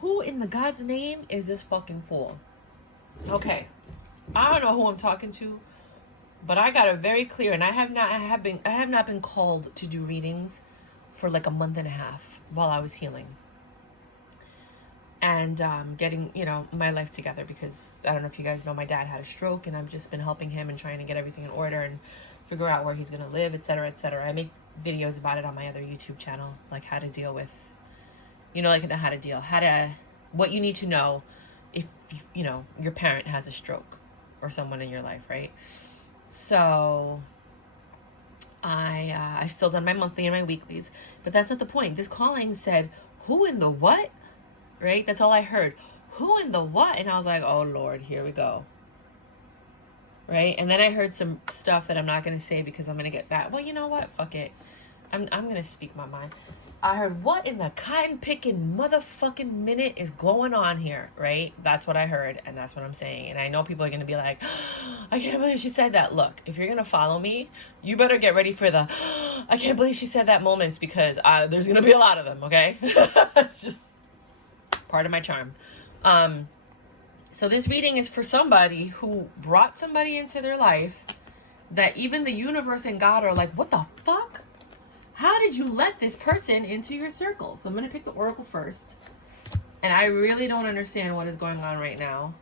Who in the God's name is this fucking fool? Okay, I don't know who I'm talking to, but I got it very clear, and I have not been called to do readings for like a month and a half while I was healing and getting, my life together, because I don't know if you guys know, my dad had a stroke, and I've just been helping him and trying to get everything in order and figure out where he's gonna live, etc., etc. I make videos about it on my other YouTube channel, like how to deal with, what you need to know if your parent has a stroke or someone in your life, right? So I've still done my monthly and my weeklies, but that's not the point. This calling said, who in the what? Right? That's all I heard. Who in the what? And I was like, oh Lord, here we go. Right? And then I heard some stuff that I'm not going to say because I'm going to get that. Well, you know what? Fuck it. I'm going to speak my mind. I heard, what in the cotton picking motherfucking minute is going on here? Right? That's what I heard. And that's what I'm saying. And I know people are going to be like, I can't believe she said that. Look, if you're going to follow me, you better get ready for the, I can't believe she said that moments, because there's going to be a lot of them. Okay? It's just part of my charm. So this reading is for somebody who brought somebody into their life that even the universe and God are like, what the fuck? How did you let this person into your circle? So I'm going to pick the oracle first. And I really don't understand what is going on right now,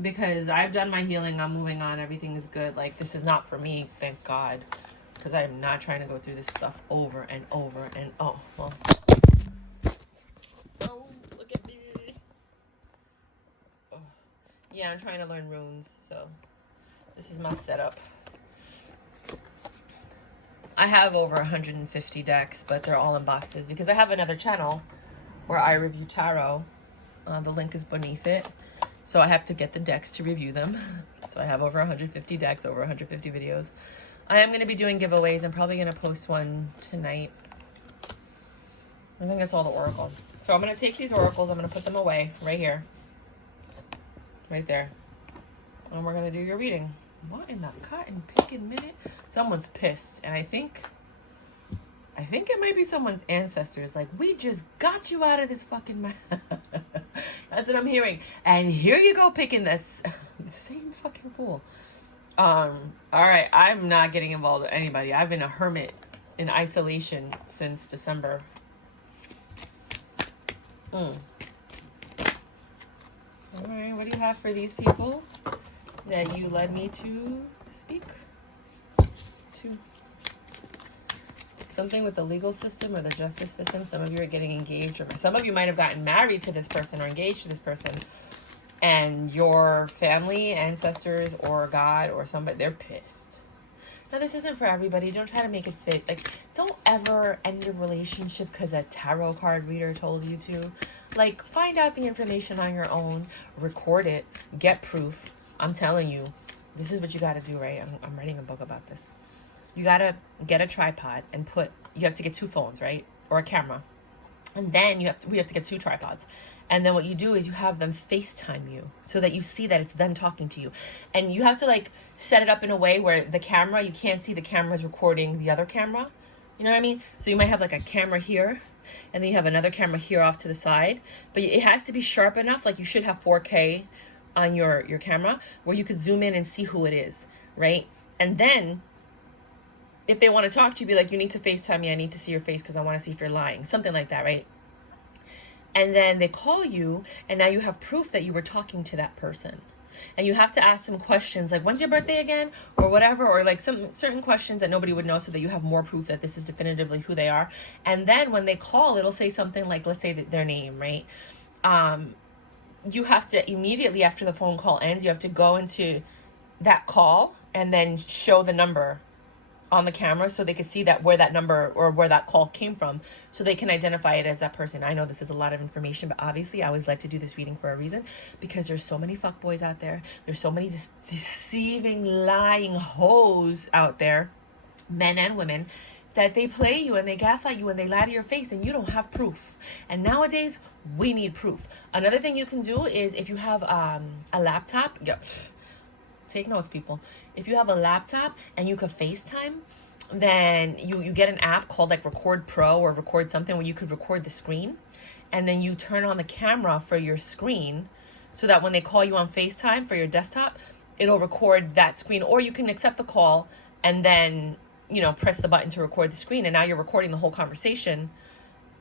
because I've done my healing. I'm moving on. Everything is good. Like, this is not for me, thank God, because I'm not trying to go through this stuff over and over and oh, look at me. Oh. Yeah, I'm trying to learn runes, so this is my setup. I have over 150 decks, but they're all in boxes because I have another channel where I review tarot. The link is beneath it. So I have to get the decks to review them. So I have over 150 decks, over 150 videos. I am going to be doing giveaways. I'm probably going to post one tonight. I think that's all the oracle. So I'm going to take these oracles. I'm going to put them away right here. Right there. And we're going to do your reading. What in the cotton picking minute? Someone's pissed, and I think it might be someone's ancestors. Like, we just got you out of this fucking mess. That's what I'm hearing. And here you go picking this. The same fucking fool. All right, I'm not getting involved with anybody. I've been a hermit in isolation since December. All right, what do you have for these people that you led me to speak to? Something with the legal system or the justice system. Some of you are getting engaged, or some of you might have gotten married to this person or engaged to this person, and your family, ancestors, or God, or somebody, they're pissed. Now, this isn't for everybody. Don't try to make it fit. Like, don't ever end your relationship because a tarot card reader told you to. Like, find out the information on your own, record it, get proof. I'm telling you, this is what you got to do, right? I'm writing a book about this. You got to get a tripod and you have to get 2 phones, right? Or a camera. And then we have to get 2 tripods. And then what you do is you have them FaceTime you so that you see that it's them talking to you. And you have to like set it up in a way where the camera, you can't see the camera's recording the other camera. You know what I mean? So you might have like a camera here, and then you have another camera here off to the side. But it has to be sharp enough, like you should have 4K on your camera, where you could zoom in and see who it is, right? And then if they want to talk to you, be like, you need to FaceTime me. I need to see your face because I want to see if you're lying. Something like that, right? And then they call you, and now you have proof that you were talking to that person. And you have to ask them questions like, when's your birthday again? Or whatever, or like some certain questions that nobody would know, so that you have more proof that this is definitively who they are. And then when they call, it'll say something like, let's say their name, right? You have to immediately after the phone call ends, you have to go into that call and then show the number on the camera so they can see that where that number or where that call came from, so they can identify it as that person. I know this is a lot of information, but obviously I always like to do this reading for a reason, because there's so many fuckboys out there. There's so many deceiving, lying hoes out there, men and women, that they play you and they gaslight you and they lie to your face and you don't have proof. And nowadays we need proof. Another thing you can do is, if you have a laptop, take notes, people. If you have a laptop and you could FaceTime, then you get an app called like Record Pro or Record something, where you could record the screen. and then you turn on the camera for your screen so that when they call you on FaceTime for your desktop, it'll record that screen. Or you can accept the call and then, you know, press the button to record the screen, and now you're recording the whole conversation,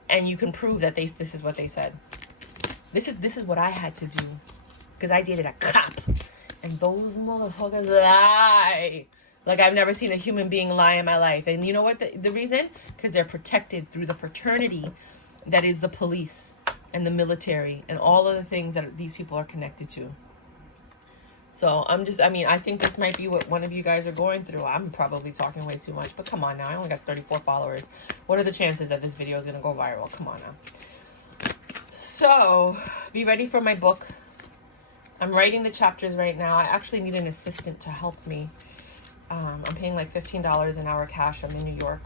and you can prove that this is what they said. This is what I had to do, because I dated a cop, and those motherfuckers lie. Like, I've never seen a human being lie in my life. And you know what the reason? Because they're protected through the fraternity that is the police and the military and all of the things that these people are connected to. So I think this might be what one of you guys are going through. I'm probably talking way too much, but come on now. I only got 34 followers. What are the chances that this video is going to go viral? Come on now. So, be ready for my book. I'm writing the chapters right now. I actually need an assistant to help me. I'm paying like $15 an hour cash. I'm in New York.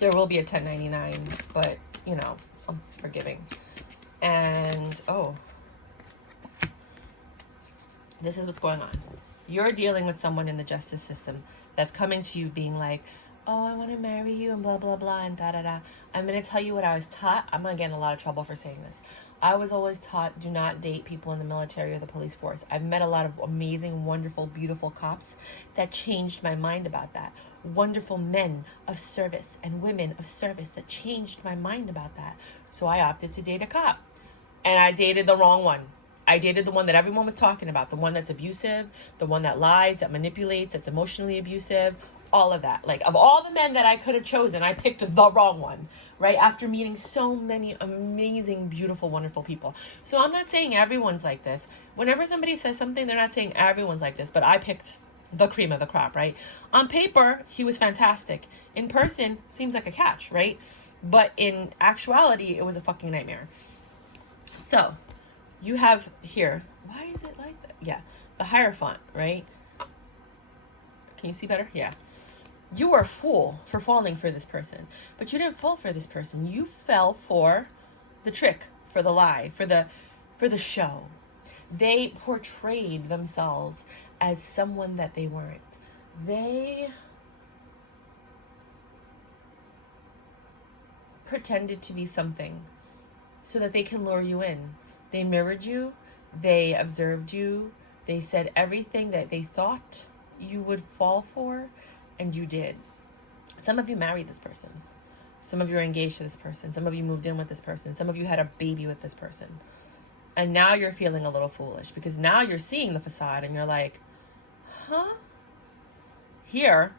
There will be a 1099, but, you know, I'm forgiving. And, this is what's going on. You're dealing with someone in the justice system that's coming to you being like, oh, I want to marry you and blah, blah, blah, and da-da-da. I'm going to tell you what I was taught. I'm going to get in a lot of trouble for saying this. I was always taught, do not date people in the military or the police force. I've met a lot of amazing, wonderful, beautiful cops that changed my mind about that. Wonderful men of service and women of service that changed my mind about that. So I opted to date a cop. And I dated the wrong one. I dated the one that everyone was talking about. The one that's abusive, the one that lies, that manipulates, that's emotionally abusive, all of that. Like, of all the men that I could have chosen, I picked the wrong one, right? After meeting so many amazing, beautiful, wonderful people. So I'm not saying everyone's like this. Whenever somebody says something, they're not saying everyone's like this, but I picked the cream of the crop, right? On paper, he was fantastic. In person, seems like a catch, right? But in actuality, it was a fucking nightmare. So, you have here, why is it like that? Yeah, the Hierophant, right? Can you see better? Yeah. You were a fool for falling for this person, but you didn't fall for this person. You fell for the trick, for the lie, for the show. They portrayed themselves as someone that they weren't. They pretended to be something so that they can lure you in. They mirrored you, they observed you, they said everything that they thought you would fall for, and you did. Some of you married this person. Some of you are engaged to this person. Some of you moved in with this person. Some of you had a baby with this person. And now you're feeling a little foolish because now you're seeing the facade and you're like, huh? Here,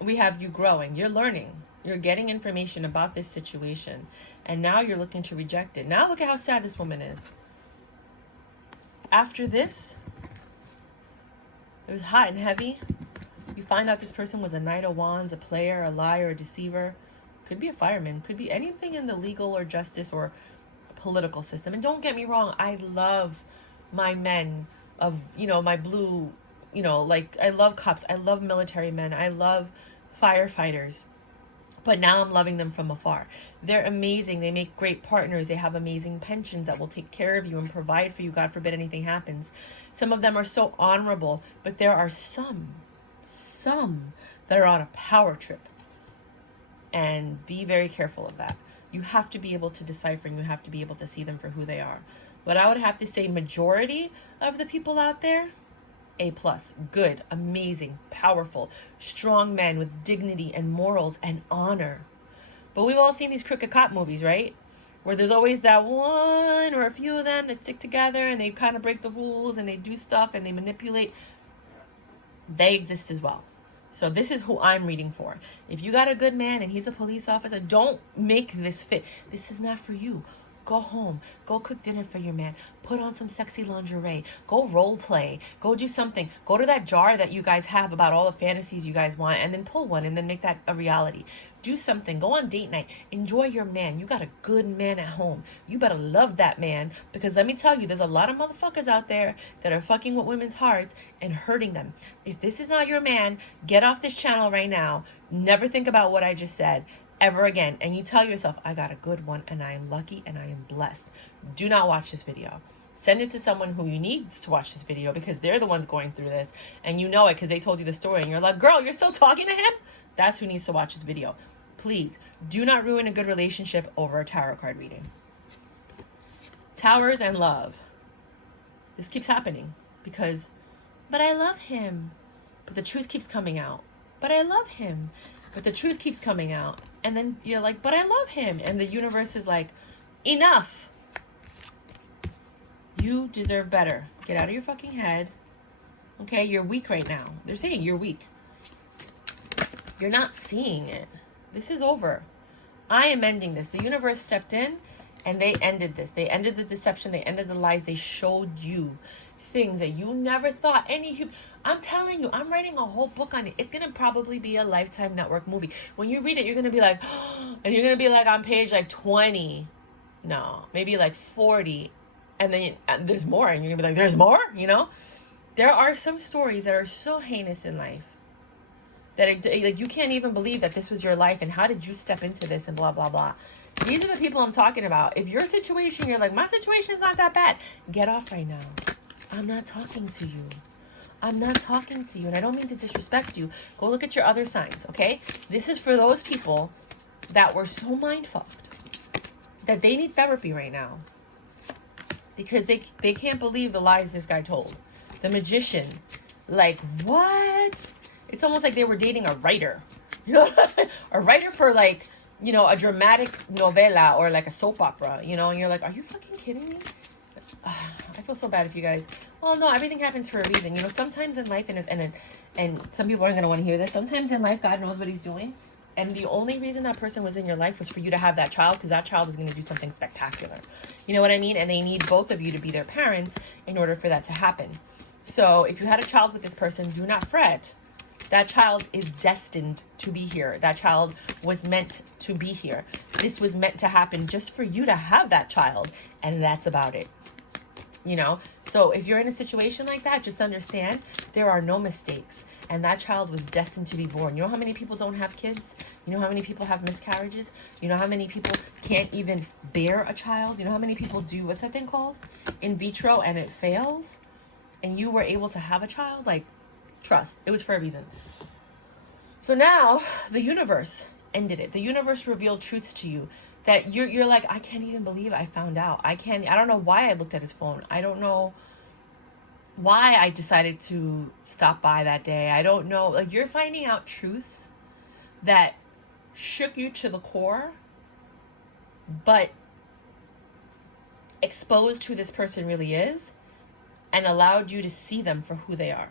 we have you growing. You're learning. You're getting information about this situation. And now you're looking to reject it. Now look at how sad this woman is. After this, it was hot and heavy. You find out this person was a Knight of Wands, a player, a liar, a deceiver. Could be a fireman. Could be anything in the legal or justice or political system. And don't get me wrong, I love my men of, my blue, like I love cops. I love military men. I love firefighters. But now I'm loving them from afar. They're amazing. They make great partners. They have amazing pensions that will take care of you and provide for you. God forbid anything happens. Some of them are so honorable, but there are some that are on a power trip. And be very careful of that. You have to be able to decipher and you have to be able to see them for who they are. But I would have to say majority of the people out there, A+, good, amazing, powerful, strong men with dignity and morals and honor. But we've all seen these crooked cop movies, right? Where there's always that one or a few of them that stick together and they kind of break the rules and they do stuff and they manipulate. They exist as well. So this is who I'm reading for. If you got a good man and he's a police officer, don't make this fit. This is not for you. Go home. Go cook dinner for your man. Put on some sexy lingerie. Go role play. Go do something. Go to that jar that you guys have about all the fantasies you guys want and then pull one and then make that a reality. Do something. Go on date night. Enjoy your man. You got a good man at home. You better love that man because let me tell you, there's a lot of motherfuckers out there that are fucking with women's hearts and hurting them. If this is not your man, get off this channel right now. Never think about what I just said ever again. And you tell yourself, I got a good one and I am lucky and I am blessed. Do not watch this video. Send it to someone who you needs to watch this video because they're the ones going through this and you know it because they told you the story and you're like, girl, you're still talking to him? That's who needs to watch this video. Please do not ruin a good relationship over a tarot card reading. Towers and love. This keeps happening because, but I love him. But the truth keeps coming out. But I love him. But the truth keeps coming out. And then you're like, but I love him. And the universe is like, enough. You deserve better. Get out of your fucking head. Okay, you're weak right now. They're saying you're weak. You're not seeing it. This is over. I am ending this. The universe stepped in and they ended this. They ended the deception. They ended the lies. They showed you things that you never thought any I'm telling you, I'm writing a whole book on it. It's going to probably be a Lifetime Network movie. When you read it, you're going to be like, oh, and you're going to be like on page like 20. No, maybe like 40. And then there's more. And you're going to be like, there's more, you know? There are some stories that are so heinous in life that like you can't even believe that this was your life. And how did you step into this and blah, blah, blah. These are the people I'm talking about. If your situation, you're like, my situation's not that bad. Get off right now. I'm not talking to you. I'm not talking to you. And I don't mean to disrespect you. Go look at your other signs, okay? This is for those people that were so mind-fucked that they need therapy right now. Because they can't believe the lies this guy told. The magician. Like, what? It's almost like they were dating a writer. You know? A writer for like, you know, a dramatic novela or like a soap opera. You know? And you're like, are you fucking kidding me? I feel so bad if you guys... Well, no, everything happens for a reason. You know, sometimes in life, and some people aren't going to want to hear this. Sometimes in life, God knows what he's doing. And the only reason that person was in your life was for you to have that child, because that child is going to do something spectacular. You know what I mean? And they need both of you to be their parents in order for that to happen. So if you had a child with this person, do not fret. That child is destined to be here. That child was meant to be here. This was meant to happen just for you to have that child. And that's about it. You know, so if you're in a situation like that, just understand there are no mistakes. And that child was destined to be born. You know how many people don't have kids? You know how many people have miscarriages? You know how many people can't even bear a child? You know how many people do, what's that thing called? In vitro, and it fails? And you were able to have a child? Like, trust. It was for a reason. So now the universe ended it. The universe revealed truths to you that you're like, I can't even believe I found out. I don't know why I looked at his phone. I don't know why I decided to stop by that day. I don't know. Like, you're finding out truths that shook you to the core, but exposed who this person really is and allowed you to see them for who they are.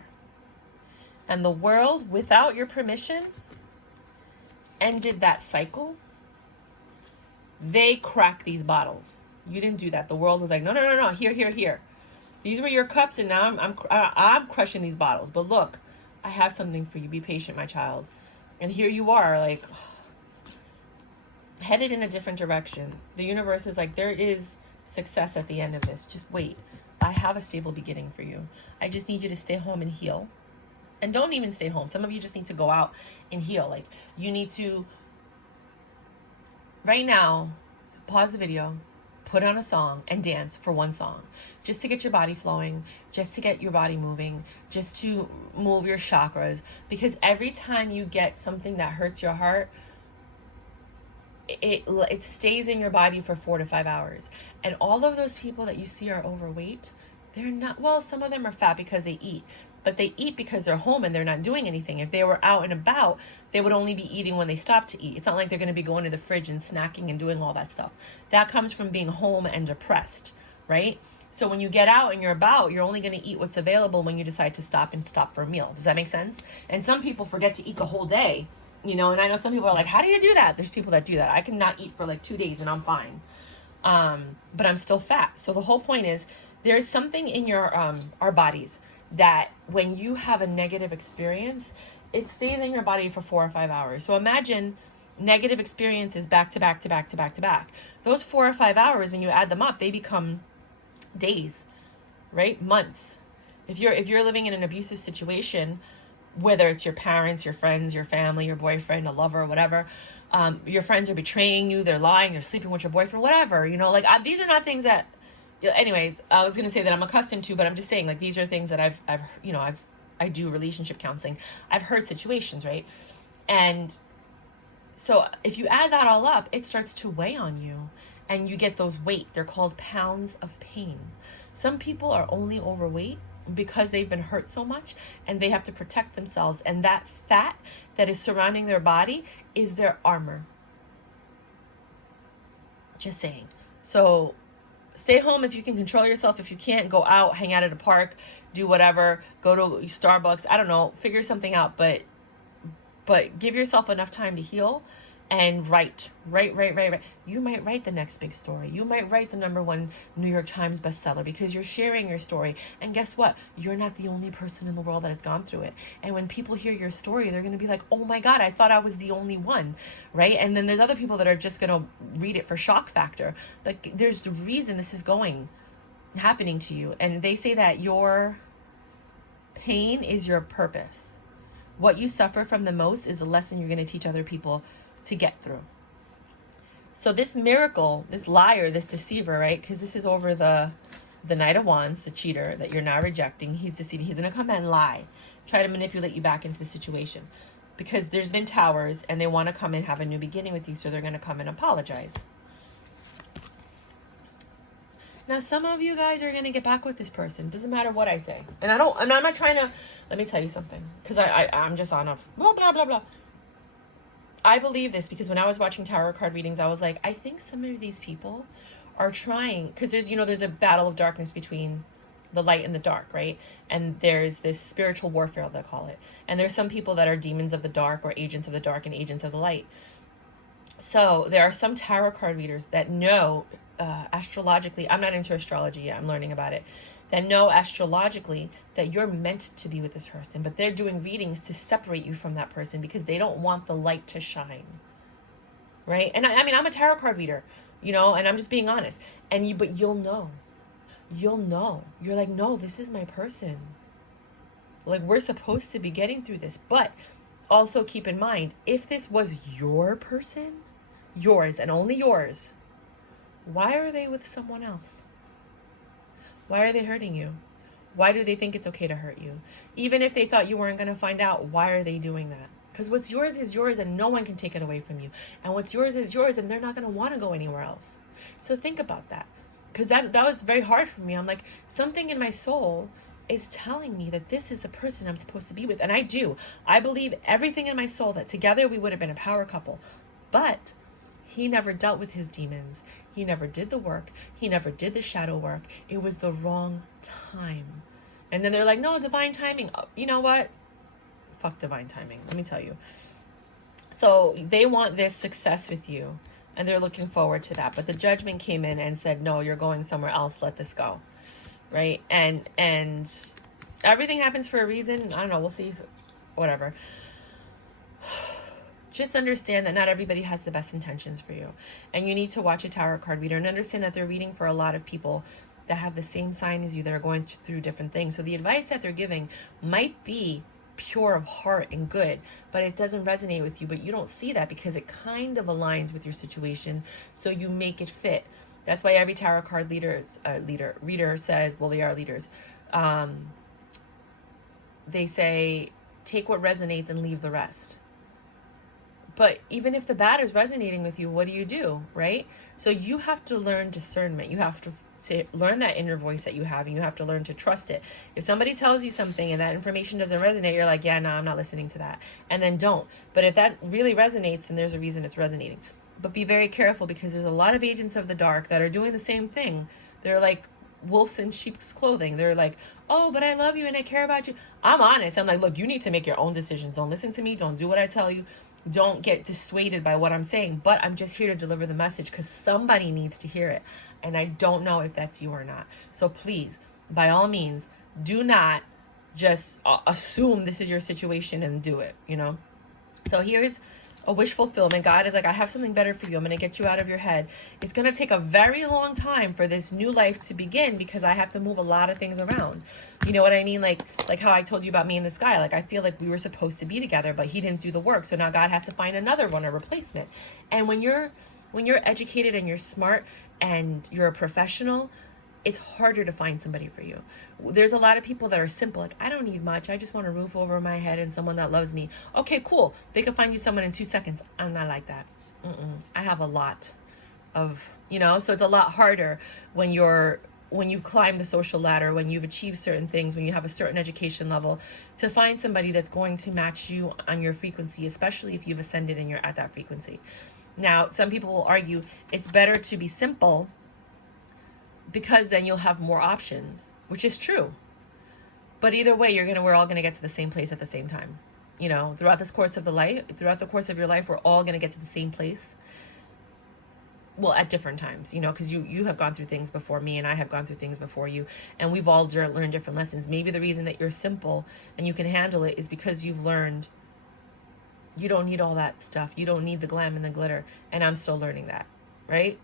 And the world, without your permission, ended that cycle. They cracked these bottles. You didn't do that. The world was like, no. Here. These were your cups, and now I'm crushing these bottles. But look, I have something for you. Be patient, my child. And here you are, like, headed in a different direction. The universe is like, there is success at the end of this. Just wait. I have a stable beginning for you. I just need you to stay home and heal. And don't even stay home. Some of you just need to go out and heal. Like, you need to... Right now, pause the video, put on a song, and dance for one song. Just to get your body flowing, just to get your body moving, just to move your chakras. Because every time you get something that hurts your heart, it stays in your body for 4 to 5 hours. And all of those people that you see are overweight, they're not... Well, some of them are fat because they eat. But they eat because they're home and they're not doing anything. If they were out and about, they would only be eating when they stop to eat. It's not like they're going to be going to the fridge and snacking and doing all that stuff. That comes from being home and depressed, right? So when you get out and you're about, you're only going to eat what's available when you decide to stop for a meal. Does that make sense? And some people forget to eat the whole day, you know, and I know some people are like, how do you do that? There's people that do that. I cannot eat for like 2 days and I'm fine. But I'm still fat. So the whole point is there's something in your our bodies that when you have a negative experience, it stays in your body for 4 or 5 hours. So imagine negative experiences back to back to back to back to back. Those 4 or 5 hours, when you add them up, they become days, right? Months. If you're living in an abusive situation, whether it's your parents, your friends, your family, your boyfriend, a lover, whatever, your friends are betraying you, they're lying, they're sleeping with your boyfriend, whatever, you know, like these are not things that... Anyways, I was going to say that I'm accustomed to, but I'm just saying, like, these are things that I do relationship counseling. I've heard situations, right? And so if you add that all up, it starts to weigh on you, and you get those weight. They're called pounds of pain. Some people are only overweight because they've been hurt so much and they have to protect themselves. And that fat that is surrounding their body is their armor. Just saying. So stay home if you can control yourself. If you can't, go out, hang out at a park, do whatever, go to Starbucks. I don't know, figure something out. But give yourself enough time to heal and write. You might write the next big story. You might write the #1 New York Times bestseller because you're sharing your story. And guess what? You're not the only person in the world that has gone through it. And when people hear your story, they're going to be like, oh my God, I thought I was the only one, right? And then there's other people that are just going to read it for shock factor. But there's the reason this is happening to you. And they say that your pain is your purpose. What you suffer from the most is the lesson you're going to teach other people to get through. So this miracle, this liar, this deceiver, right? Because this is over the Knight of Wands, the cheater that you're now rejecting. He's deceiving. He's going to come and lie, try to manipulate you back into the situation. Because there's been towers and they want to come and have a new beginning with you. So they're going to come and apologize. Now, some of you guys are going to get back with this person. Doesn't matter what I say. And I'm not trying to, let me tell you something. Because I'm just on a blah, blah, blah, blah. I believe this because when I was watching tarot card readings, I was like, I think some of these people are trying, because there's a battle of darkness between the light and the dark, right? And there's this spiritual warfare, they call it. And there's some people that are demons of the dark or agents of the dark and agents of the light. So there are some tarot card readers that know astrologically, I'm not into astrology yet, I'm learning about it, that know astrologically that you're meant to be with this person, but they're doing readings to separate you from that person because they don't want the light to shine, right? And I mean, I'm a tarot card reader, and I'm just being honest. But you'll know. You're like, no, this is my person. Like, we're supposed to be getting through this. But also keep in mind, if this was your person, yours and only yours, why are they with someone else? Why are they hurting you? Why do they think it's okay to hurt you? Even if they thought you weren't going to find out, why are they doing that? Because what's yours is yours and no one can take it away from you. And what's yours is yours and they're not going to want to go anywhere else. So think about that. Because that was very hard for me. I'm like, something in my soul is telling me that this is the person I'm supposed to be with. And I do. I believe everything in my soul that together we would have been a power couple. But he never dealt with his demons. He never did the work. He never did the shadow work. It was the wrong time. And then they're like, no, divine timing. Oh, you know what? Fuck divine timing. Let me tell you. So they want this success with you. And they're looking forward to that. But the judgment came in and said, no, you're going somewhere else. Let this go. Right? And everything happens for a reason. I don't know. We'll see. Whatever. Just understand that not everybody has the best intentions for you. And you need to watch a tarot card reader and understand that they're reading for a lot of people that have the same sign as you, that are going through different things. So the advice that they're giving might be pure of heart and good, but it doesn't resonate with you. But you don't see that because it kind of aligns with your situation. So you make it fit. That's why every tarot card reader says, well, they are leaders. They say, take what resonates and leave the rest. But even if the bad is resonating with you, what do? Right? So you have to learn discernment. You have to learn that inner voice that you have, and you have to learn to trust it. If somebody tells you something and that information doesn't resonate, you're like, yeah, no, I'm not listening to that. And then don't. But if that really resonates, then there's a reason it's resonating. But be very careful because there's a lot of agents of the dark that are doing the same thing. They're like wolves in sheep's clothing. They're like, oh, but I love you and I care about you. I'm honest. I'm like, look, you need to make your own decisions. Don't listen to me. Don't do what I tell you. Don't get dissuaded by what I'm saying, but I'm just here to deliver the message because somebody needs to hear it. And I don't know if that's you or not. So please, by all means, do not just assume this is your situation and do it, So here's a wish fulfillment. God is like, I have something better for you. I'm going to get you out of your head. It's going to take a very long time for this new life to begin because I have to move a lot of things around. You know what I mean? Like how I told you about me and this guy. Like, I feel like we were supposed to be together, but he didn't do the work. So now God has to find another one, a replacement. And when you're educated and you're smart and you're a professional, it's harder to find somebody for you. There's a lot of people that are simple, like, I don't need much. I just want a roof over my head and someone that loves me. Okay, cool. They can find you someone in 2 seconds. I'm not like that. I have a lot of, so it's a lot harder when you've climbed the social ladder, when you've achieved certain things, when you have a certain education level, to find somebody that's going to match you on your frequency, especially if you've ascended and you're at that frequency. Now, some people will argue it's better to be simple because then you'll have more options, which is true. But either way, we're all going to get to the same place at the same time. Throughout the course of your life, we're all going to get to the same place. Well, at different times, because you have gone through things before me, and I have gone through things before you, and we've all learned different lessons. Maybe the reason that you're simple and you can handle it is because you've learned you don't need all that stuff. You don't need the glam and the glitter, and I'm still learning that, right?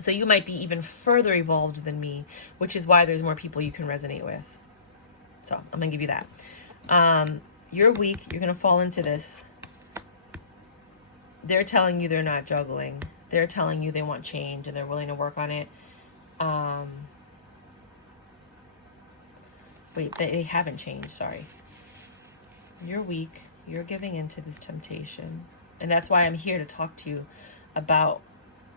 So you might be even further evolved than me, which is why there's more people you can resonate with. So I'm going to give you that. You're weak. You're going to fall into this. They're telling you they're not juggling. They're telling you they want change and they're willing to work on it. Wait, they haven't changed. Sorry. You're weak. You're giving into this temptation. And that's why I'm here to talk to you about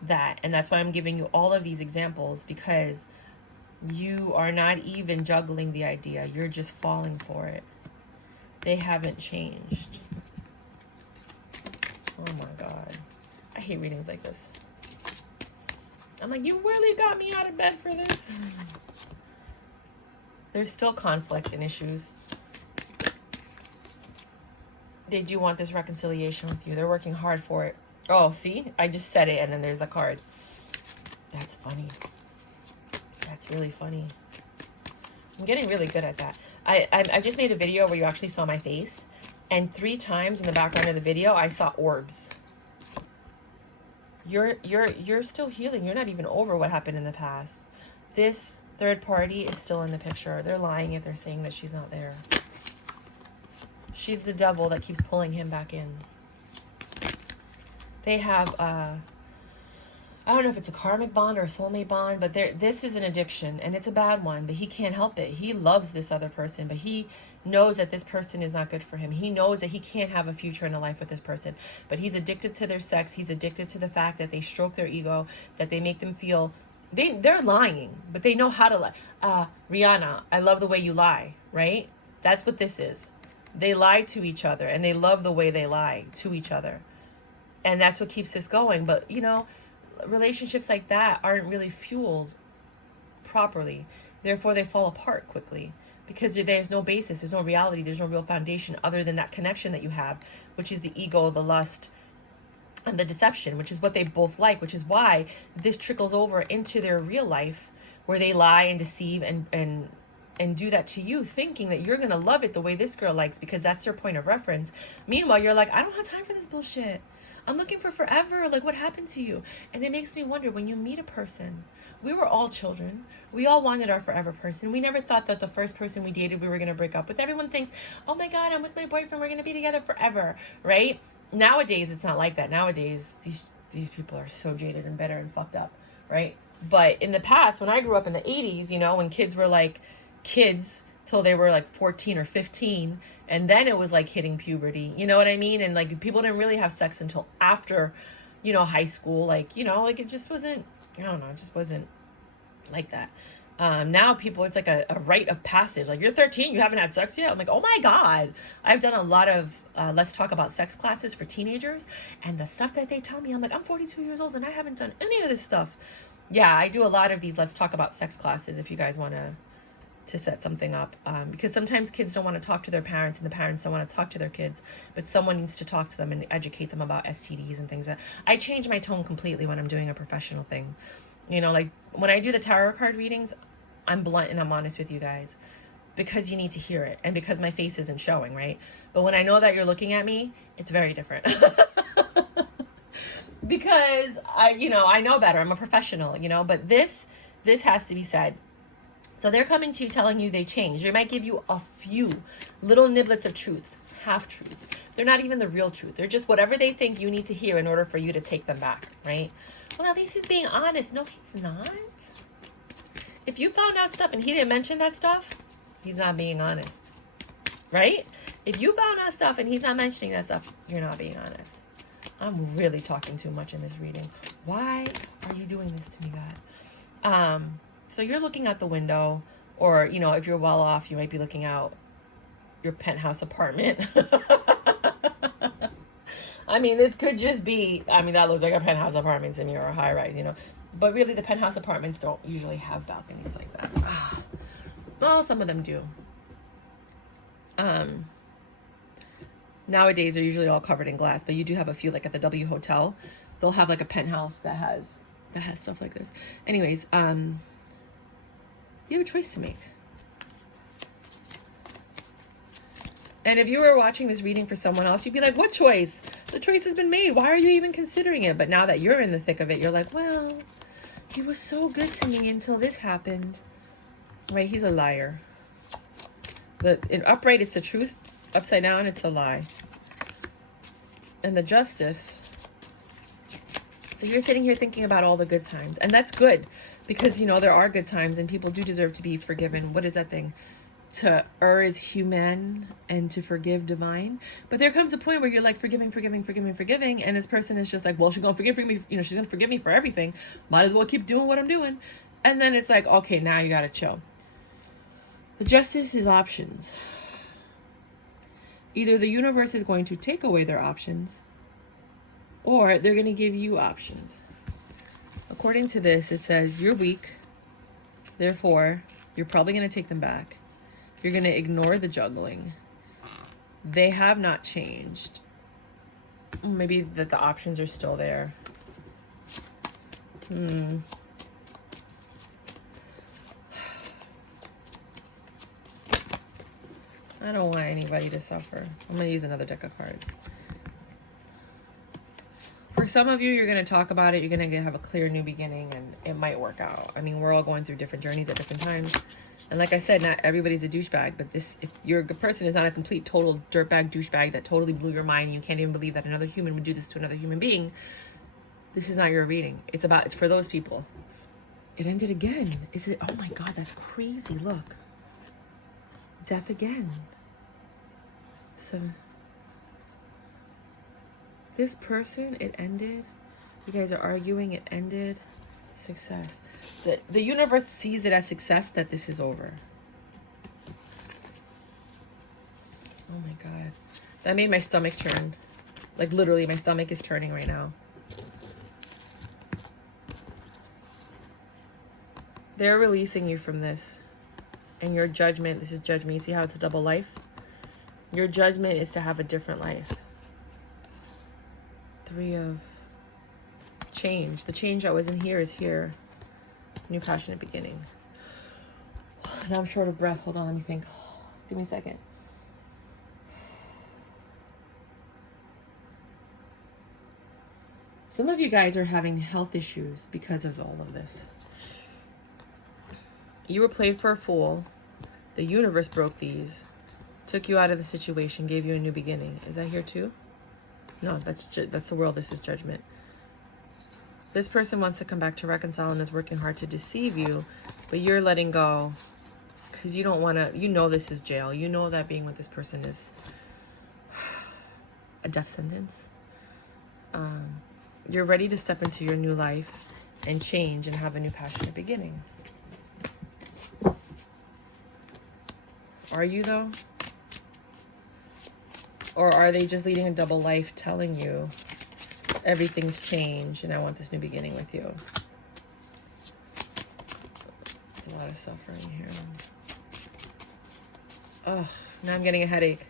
that. And that's why I'm giving you all of these examples, because you are not even juggling the idea. You're just falling for it. They haven't changed. Oh my God. I hate readings like this. I'm like, you really got me out of bed for this? There's still conflict and issues. They do want this reconciliation with you. They're working hard for it. Oh, see? I just said it and then there's the cards. That's funny. That's really funny. I'm getting really good at that. I just made a video where you actually saw my face, and 3 times in the background of the video I saw orbs. You're still healing. You're not even over what happened in the past. This third party is still in the picture. They're lying if they're saying that she's not there. She's the devil that keeps pulling him back in. They have I don't know if it's a karmic bond or a soulmate bond, but this is an addiction, and it's a bad one, but he can't help it. He loves this other person, but he knows that this person is not good for him. He knows that he can't have a future in a life with this person, but he's addicted to their sex. He's addicted to the fact that they stroke their ego, that they make them feel they're lying, but they know how to lie. Rihanna, I love the way you lie, right? That's what this is. They lie to each other, and they love the way they lie to each other. And that's what keeps this going. But, relationships like that aren't really fueled properly. Therefore, they fall apart quickly because there's no basis, there's no reality, there's no real foundation other than that connection that you have, which is the ego, the lust, and the deception, which is what they both like, which is why this trickles over into their real life, where they lie and deceive and do that to you, thinking that you're going to love it the way this girl likes because that's your point of reference. Meanwhile, you're like, I don't have time for this bullshit. I'm looking for forever. Like, what happened to you? And it makes me wonder, when you meet a person, we were all children. We all wanted our forever person. We never thought that the first person we dated, we were going to break up with. Everyone thinks, oh my God, I'm with my boyfriend. We're going to be together forever, right? Nowadays, it's not like that. Nowadays, these people are so jaded and bitter and fucked up, right? But in the past, when I grew up in the 80s, when kids were like kids till they were like 14 or 15, and then it was like hitting puberty, you know what I mean? And like people didn't really have sex until after, high school, like it just wasn't, I don't know, it just wasn't like that. Now people, it's like a rite of passage. Like, you're 13, you haven't had sex yet? I'm like, oh my God. I've done a lot of let's talk about sex classes for teenagers, and the stuff that they tell me, I'm like, I'm 42 years old and I haven't done any of this stuff. Yeah, I do a lot of these let's talk about sex classes if you guys want to set something up, because sometimes kids don't want to talk to their parents, and the parents don't want to talk to their kids, but someone needs to talk to them and educate them about STDs and things. I change my tone completely when I'm doing a professional thing. Like when I do the tarot card readings, I'm blunt and I'm honest with you guys, because you need to hear it, and because my face isn't showing, right? But when I know that you're looking at me, it's very different. Because I know better. I'm a professional, but this has to be said. So they're coming to you telling you they changed. They might give you a few little niblets of truth, half-truths. They're not even the real truth. They're just whatever they think you need to hear in order for you to take them back, right? Well, at least he's being honest. No, he's not. If you found out stuff and he didn't mention that stuff, he's not being honest, right? If you found out stuff and he's not mentioning that stuff, you're not being honest. I'm really talking too much in this reading. Why are you doing this to me, God? So you're looking out the window, or, you know, if you're well off, you might be looking out your penthouse apartment. I mean, this could just be, I mean, that looks like a penthouse apartment to me, or a high rise, you know. But really, the penthouse apartments don't usually have balconies like that. Well, some of them do. Nowadays, they're usually all covered in glass, but you do have a few, like at the W Hotel. They'll have like a penthouse that has stuff like this. Anyways, you have a choice to make. And if you were watching this reading for someone else, you'd be like, what choice? The choice has been made. Why are you even considering it? But now that you're in the thick of it, you're like, well, he was so good to me until this happened. Right? He's a liar. In upright, it's the truth. Upside down, it's a lie. And the Justice. So you're sitting here thinking about all the good times. And that's good. Because, you know, there are good times and people do deserve to be forgiven. What is that thing? To err is human and to forgive divine. But there comes a point where you're like forgiving. And this person is just like, well, she's going to forgive me. You know, she's going to forgive me for everything. Might as well keep doing what I'm doing. And then it's like, okay, now you got to chill. The Justice is options. Either the universe is going to take away their options, or they're going to give you options. According to this, it says you're weak. Therefore, you're probably going to take them back. You're going to ignore the juggling. They have not changed. Maybe that the options are still there. I don't want anybody to suffer. I'm going to use another deck of cards. For some of you, you're going to talk about it. You're going to have a clear new beginning, and it might work out. I mean, we're all going through different journeys at different times. And like I said, not everybody's a douchebag, but if your person is not a complete, total dirtbag douchebag that totally blew your mind, you can't even believe that another human would do this to another human being, this is not your reading. It's for those people. It ended again. Oh my God, that's crazy. Look. Death again. 7. This person, it ended. You guys are arguing, it ended. Success. The universe sees it as success that this is over. Oh my God. That made my stomach turn. Like literally, my stomach is turning right now. They're releasing you from this. And your judgment, this is judgment. You see how it's a double life? Your judgment is to have a different life. 3 of change. The change that was in here is here. New passionate beginning. Now I'm short of breath. Hold on, let me think. Give me a second. Some of you guys are having health issues because of all of this. You were played for a fool. The universe broke these. Took you out of the situation. Gave you a new beginning. Is that here too? No, that's the world. This is judgment. This person wants to come back to reconcile and is working hard to deceive you. But you're letting go. Because you don't want to. You know this is jail. You know that being with this person is a death sentence. You're ready to step into your new life and change and have a new passionate beginning. Are you though? Or are they just leading a double life telling you everything's changed and I want this new beginning with you? There's a lot of suffering here. Oh, now I'm getting a headache.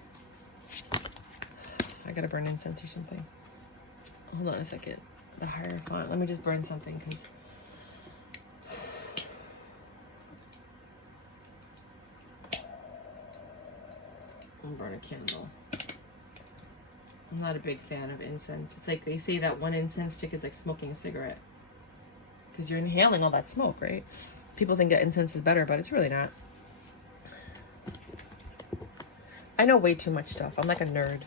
I gotta burn incense or something. Hold on a second. The Hierophant. Let me just burn something because I'll burn a candle. I'm not a big fan of incense. It's like they say that one incense stick is like smoking a cigarette because you're inhaling all that smoke, right? People think that incense is better, but it's really not. I know way too much stuff. I'm like a nerd.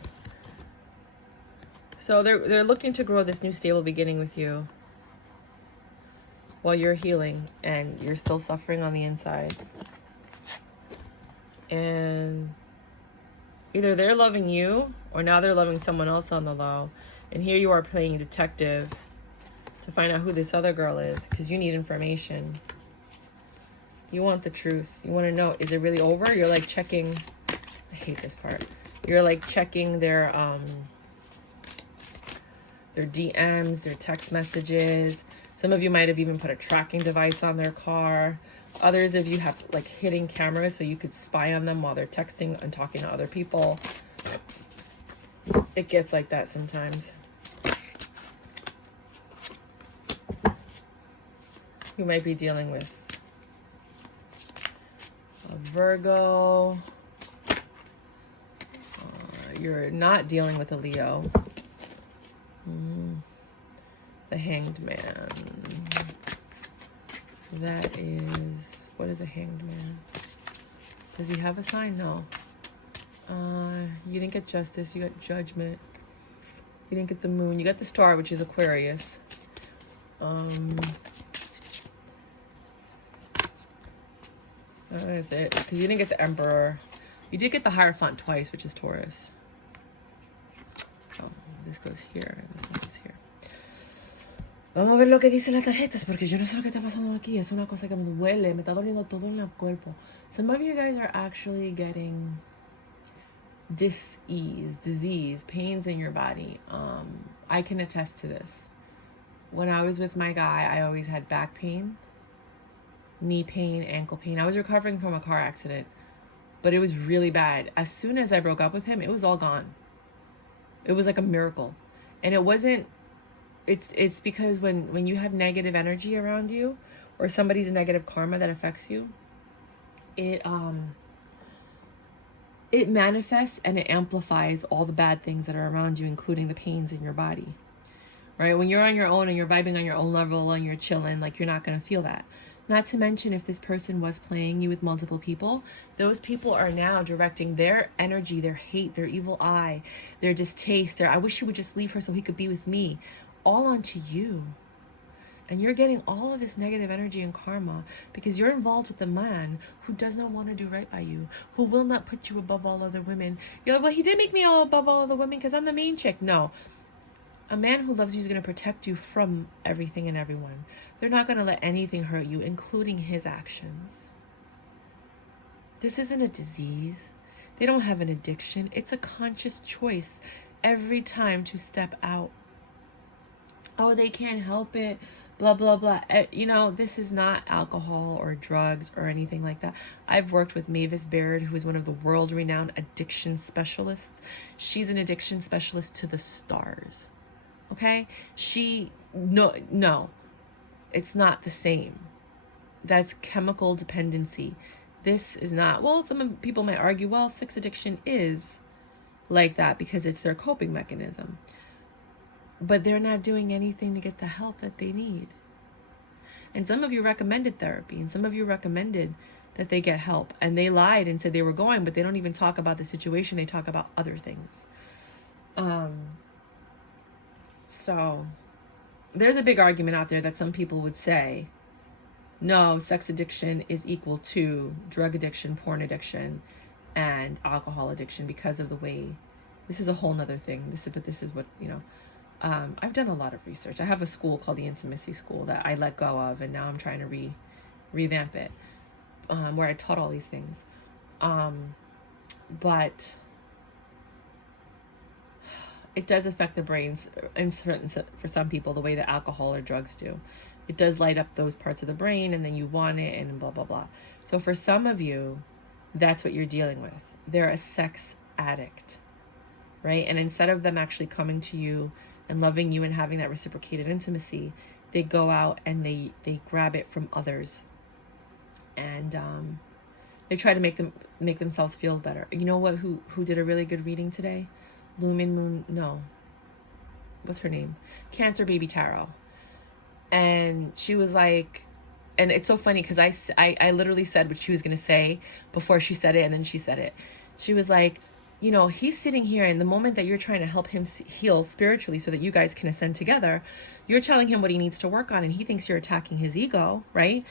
So they're looking to grow this new stable beginning with you. while you're healing, and you're still suffering on the inside. And either they're loving you, or now they're loving someone else on the low. And here you are playing detective to find out who this other girl is, because you need information. You want the truth. You want to know, is it really over? You're like checking, I hate this part. You're like checking their DMs, their text messages. Some of you might have even put a tracking device on their car. Others of you have like hidden cameras so you could spy on them while they're texting and talking to other people. It gets like that sometimes. You might be dealing with a Virgo. You're not dealing with a Leo. The Hanged Man. That is, what is a Hanged Man? Does he have a sign? No. You didn't get Justice, you got Judgment. You didn't get the Moon, you got the Star, which is Aquarius. That is it, because you didn't get the Emperor. You did get the Hierophant twice, which is Taurus. Oh, this goes here, this one goes here. Vamos a ver lo que dice las tarjetas, porque yo no sé lo que está pasando aquí. Es una cosa que me duele, me está doliendo todo en el cuerpo. Some of you guys are actually getting disease, pains in your body. I can attest to this. When I was with my guy, I always had back pain, knee pain, ankle pain. I was recovering from a car accident, but it was really bad. As soon as I broke up with him, it was all gone. It was like a miracle. And it wasn't, it's because when you have negative energy around you, or somebody's negative karma that affects you, it manifests and it amplifies all the bad things that are around you, including the pains in your body, right? When you're on your own and you're vibing on your own level and you're chilling, like, you're not going to feel that. Not to mention, if this person was playing you with multiple people, those people are now directing their energy, their hate, their evil eye, their distaste, their I wish he would just leave her so he could be with me, all onto you. And you're getting all of this negative energy and karma because you're involved with a man who does not want to do right by you, who will not put you above all other women. You're like, well, he did make me all above all other women because I'm the main chick. No. A man who loves you is going to protect you from everything and everyone. They're not going to let anything hurt you, including his actions. This isn't a disease. They don't have an addiction. It's a conscious choice every time to step out. Oh, they can't help it. Blah, blah, blah. You know, this is not alcohol or drugs or anything like that. I've worked with Mavis Baird, who is one of the world-renowned addiction specialists. She's an addiction specialist to the stars. Okay? No, it's not the same. That's chemical dependency. This is not, well, some people might argue, well, sex addiction is like that because it's their coping mechanism. But they're not doing anything to get the help that they need. And some of you recommended therapy, and some of you recommended that they get help. And they lied and said they were going, but they don't even talk about the situation. They talk about other things. So there's a big argument out there that some people would say, no, sex addiction is equal to drug addiction, porn addiction, and alcohol addiction because of the way, this is a whole nother thing. This is what, you know, I've done a lot of research. I have a school called the Intimacy School that I let go of, and now I'm trying to revamp it, where I taught all these things. But it does affect the brains for some people the way that alcohol or drugs do. It does light up those parts of the brain, and then you want it, and blah, blah, blah. So for some of you, that's what you're dealing with. They're a sex addict, right? And instead of them actually coming to you and loving you and having that reciprocated intimacy, they go out and they grab it from others, and they try to make themselves feel better. You know what? Who did a really good reading today? Lumen Moon. No, what's her name? Cancer Baby Tarot. And she was like, and it's so funny because I literally said what she was gonna say before she said it, and then she said it. She was like, you know, he's sitting here, and the moment that you're trying to help him heal spiritually so that you guys can ascend together, you're telling him what he needs to work on, and he thinks you're attacking his ego, right?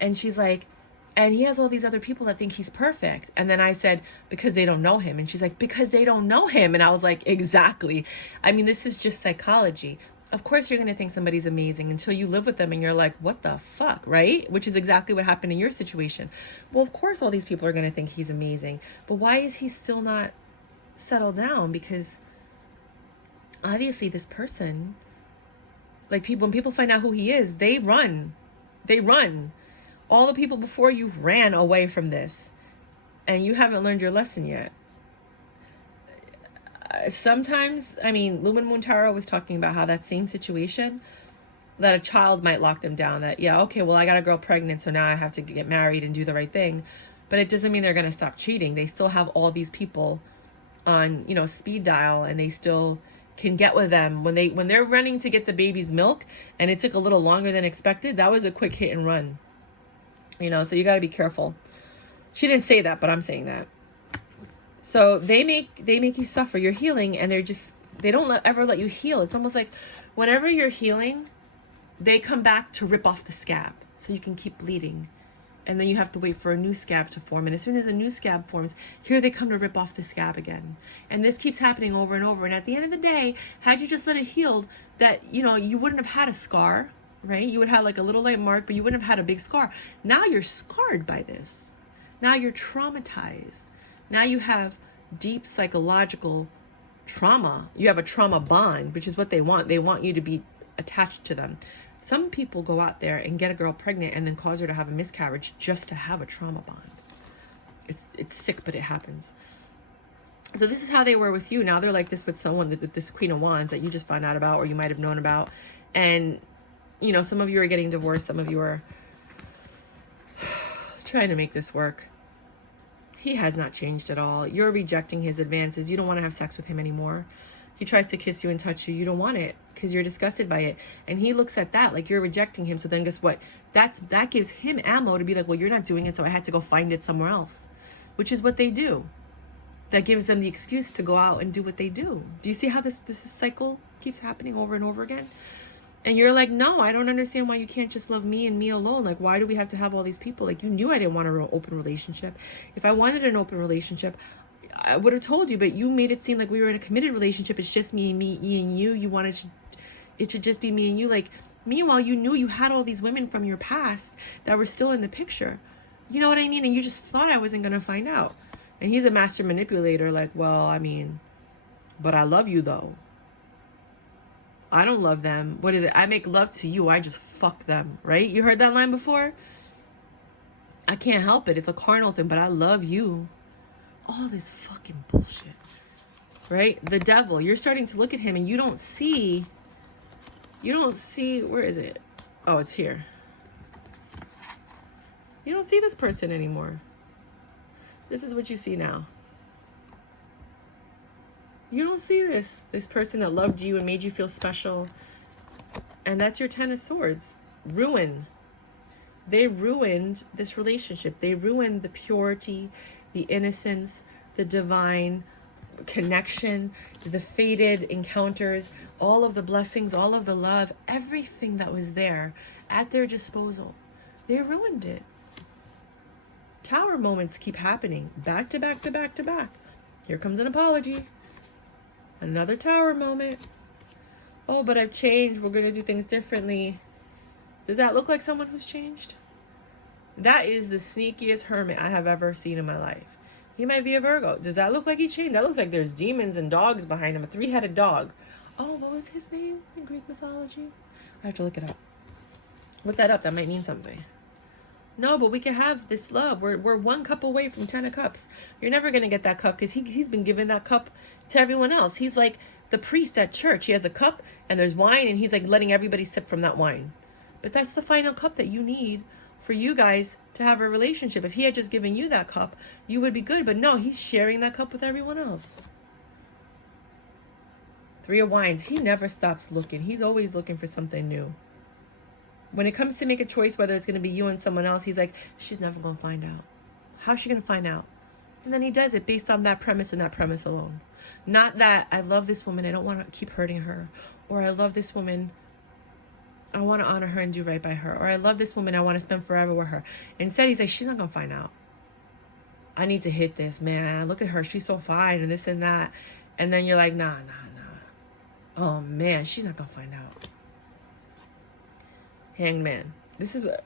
And she's like, and he has all these other people that think he's perfect. And then I said, because they don't know him. And she's like, because they don't know him. And I was like, exactly. I mean, this is just psychology. Of course, you're going to think somebody's amazing until you live with them and you're like, what the fuck, right? Which is exactly what happened in your situation. Well, of course, all these people are going to think he's amazing. But why is he still not settled down? Because obviously this person, like, people, when people find out who he is, they run. They run. All the people before you ran away from this, and you haven't learned your lesson yet. Sometimes, I mean, Lumen Moon Tarot was talking about how that same situation, that a child might lock them down. That, yeah, okay, well, I got a girl pregnant, so now I have to get married and do the right thing. But it doesn't mean they're going to stop cheating. They still have all these people on, you know, speed dial, and they still can get with them. When they're running to get the baby's milk, and it took a little longer than expected, that was a quick hit and run. You know, so you got to be careful. She didn't say that, but I'm saying that. So they make you suffer. You're healing, and they don't ever let you heal. It's almost like whenever you're healing, they come back to rip off the scab so you can keep bleeding. And then you have to wait for a new scab to form. And as soon as a new scab forms, here they come to rip off the scab again. And this keeps happening over and over. And at the end of the day, had you just let it heal, that, you know, you wouldn't have had a scar, right? You would have like a little light mark, but you wouldn't have had a big scar. Now you're scarred by this. Now you're traumatized. Now you have deep psychological trauma. You have a trauma bond, which is what they want. They want you to be attached to them. Some people go out there and get a girl pregnant and then cause her to have a miscarriage just to have a trauma bond. It's sick, but it happens. So this is how they were with you. Now they're like this with someone, with this Queen of Wands that you just found out about, or you might have known about. And, you know, some of you are getting divorced. Some of you are trying to make this work. He has not changed at all. You're rejecting his advances. You don't want to have sex with him anymore. He tries to kiss you and touch you. You don't want it because you're disgusted by it. And he looks at that like you're rejecting him. So then guess what? That gives him ammo to be like, well, you're not doing it, so I had to go find it somewhere else, which is what they do. That gives them the excuse to go out and do what they do. Do you see how this cycle keeps happening over and over again? And you're like, no, I don't understand why you can't just love me and me alone. Like, why do we have to have all these people? Like, you knew I didn't want an open relationship. If I wanted an open relationship, I would have told you, but you made it seem like we were in a committed relationship. It's just me and you. You wanted it to just be me and you. Like, meanwhile, you knew you had all these women from your past that were still in the picture. You know what I mean? And you just thought I wasn't going to find out. And he's a master manipulator. Like, well, I mean, but I love you, though. I don't love them. What is it? I make love to you. I just fuck them, right? You heard that line before? I can't help it. It's a carnal thing, but I love you. All this fucking bullshit, right? The devil. You're starting to look at him and you don't see, where is it? Oh, it's here. You don't see this person anymore. This is what you see now. You don't see this person that loved you and made you feel special. And that's your Ten of Swords. Ruin. They ruined this relationship. They ruined the purity, the innocence, the divine connection, the fated encounters, all of the blessings, all of the love, everything that was there at their disposal. They ruined it. Tower moments keep happening, back to back to back to back. Here comes an apology. Another tower moment. Oh, but I've changed. We're going to do things differently. Does that look like someone who's changed? That is the sneakiest hermit I have ever seen in my life. He might be a Virgo. Does that look like he changed? That looks like there's demons and dogs behind him. A 3-headed dog. Oh, what was his name in Greek mythology? I have to look it up. Look that up. That might mean something. No, but we can have this love. We're one cup away from 10 of Cups. You're never going to get that cup because he's been giving that cup to everyone else. He's like the priest at church. He has a cup and there's wine and he's like letting everybody sip from that wine. But that's the final cup that you need for you guys to have a relationship. If he had just given you that cup, you would be good. But no, he's sharing that cup with everyone else. 3 of Wands. He never stops looking. He's always looking for something new. When it comes to make a choice, whether it's going to be you and someone else, he's like, she's never going to find out. How's she going to find out? And then he does it based on that premise and that premise alone. Not that I love this woman, I don't want to keep hurting her. Or I love this woman, I want to honor her and do right by her. Or I love this woman, I want to spend forever with her. Instead, he's like, she's not going to find out. I need to hit this, man. Look at her. She's so fine and this and that. And then you're like, nah. Oh, man, she's not going to find out. Hanged man. This is what...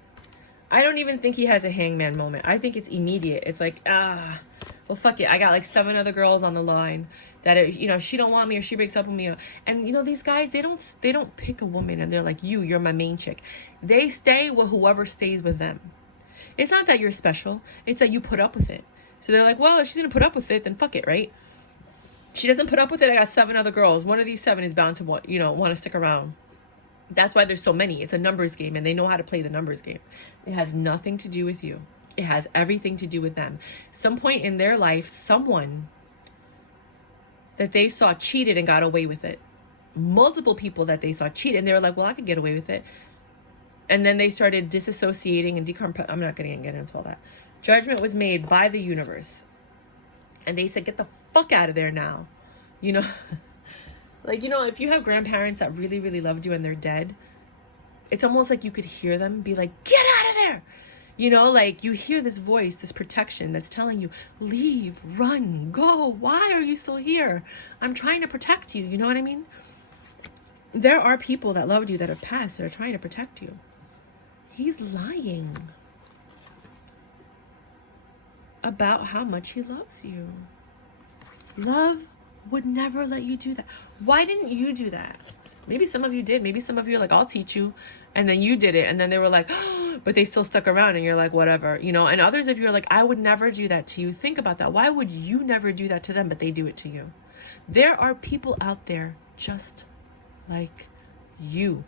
I don't even think he has a hangman moment. I think it's immediate. It's like, well, fuck it. I got like 7 other girls on the line that, if she don't want me or she breaks up with me. And, these guys, they don't pick a woman and they're like, you're my main chick. They stay with whoever stays with them. It's not that you're special. It's that you put up with it. So they're like, well, if she's going to put up with it, then fuck it, right? She doesn't put up with it. I got 7 other girls. One of these 7 is bound to want to stick around. That's why there's so many. It's a numbers game, and they know how to play the numbers game. It has nothing to do with you. It has everything to do with them. Some point in their life, someone that they saw cheated and got away with it. Multiple people that they saw cheated, and they were like, well, I could get away with it. And then they started disassociating and decompressing. I'm not going to get into all that. Judgment was made by the universe. And they said, get the fuck out of there now. Like, if you have grandparents that really, really loved you and they're dead, it's almost like you could hear them be like, get out of there. Like you hear this voice, this protection that's telling you, leave, run, go. Why are you still here? I'm trying to protect you. You know what I mean? There are people that loved you that have passed that are trying to protect you. He's lying about how much he loves you. Love would never let you do that. Why didn't you do that? Maybe some of you did. Maybe some of you are like, I'll teach you. And then you did it. And then they were like, oh, but they still stuck around. And you're like, whatever. And others of you are like, I would never do that to you. Think about that. Why would you never do that to them, but they do it to you? There are people out there just like you.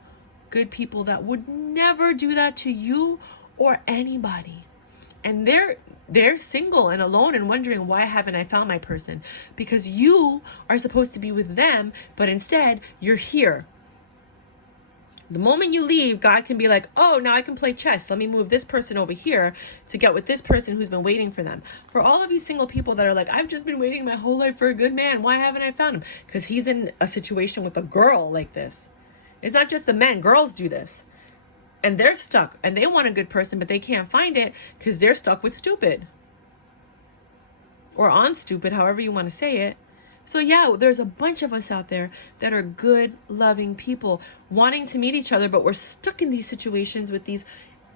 Good people that would never do that to you or anybody. And they're single and alone and wondering, why haven't I found my person? Because you are supposed to be with them, but instead you're here. The moment you leave, God can be like, oh, now I can play chess. Let me move this person over here to get with this person who's been waiting for them. For all of you single people that are like, I've just been waiting my whole life for a good man. Why haven't I found him? Because he's in a situation with a girl like this. It's not just the men. Girls do this. And they're stuck. And they want a good person, but they can't find it because they're stuck with stupid. Or on stupid, however you want to say it. So yeah, there's a bunch of us out there that are good, loving people wanting to meet each other, but we're stuck in these situations with these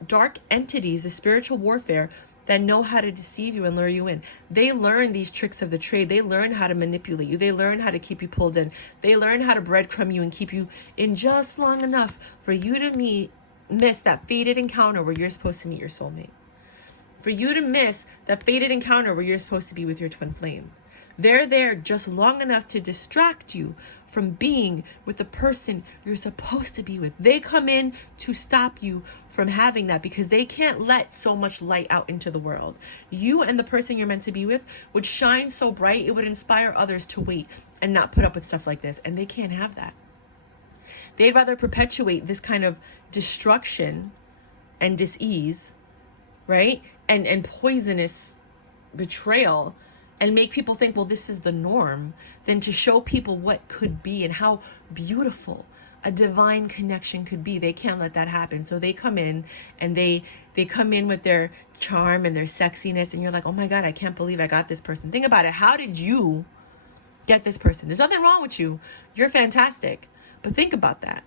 dark entities, the spiritual warfare, that know how to deceive you and lure you in. They learn these tricks of the trade. They learn how to manipulate you. They learn how to keep you pulled in. They learn how to breadcrumb you and keep you in just long enough for you to miss that fated encounter where you're supposed to meet your soulmate. For you to miss that fated encounter where you're supposed to be with your twin flame. They're there just long enough to distract you from being with the person you're supposed to be with. They come in to stop you from having that because they can't let so much light out into the world. You and the person you're meant to be with would shine so bright, it would inspire others to wait and not put up with stuff like this. And they can't have that. They'd rather perpetuate this kind of destruction and dis-ease, right? And poisonous betrayal and make people think, well, this is the norm, than to show people what could be and how beautiful a divine connection could be. They can't let that happen. So they come in and they come in with their charm and their sexiness. And you're like, oh my God, I can't believe I got this person. Think about it. How did you get this person? There's nothing wrong with you. You're fantastic. But think about that.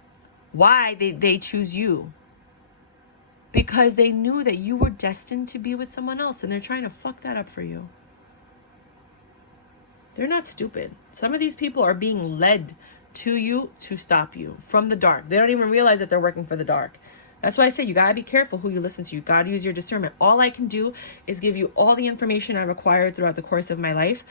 Why they choose you? Because they knew that you were destined to be with someone else. And they're trying to fuck that up for you. They're not stupid. Some of these people are being led to you to stop you from the dark. They don't even realize that they're working for the dark. That's why I say you got to be careful who you listen to. You got to use your discernment. All I can do is give you all the information I required throughout the course of my life.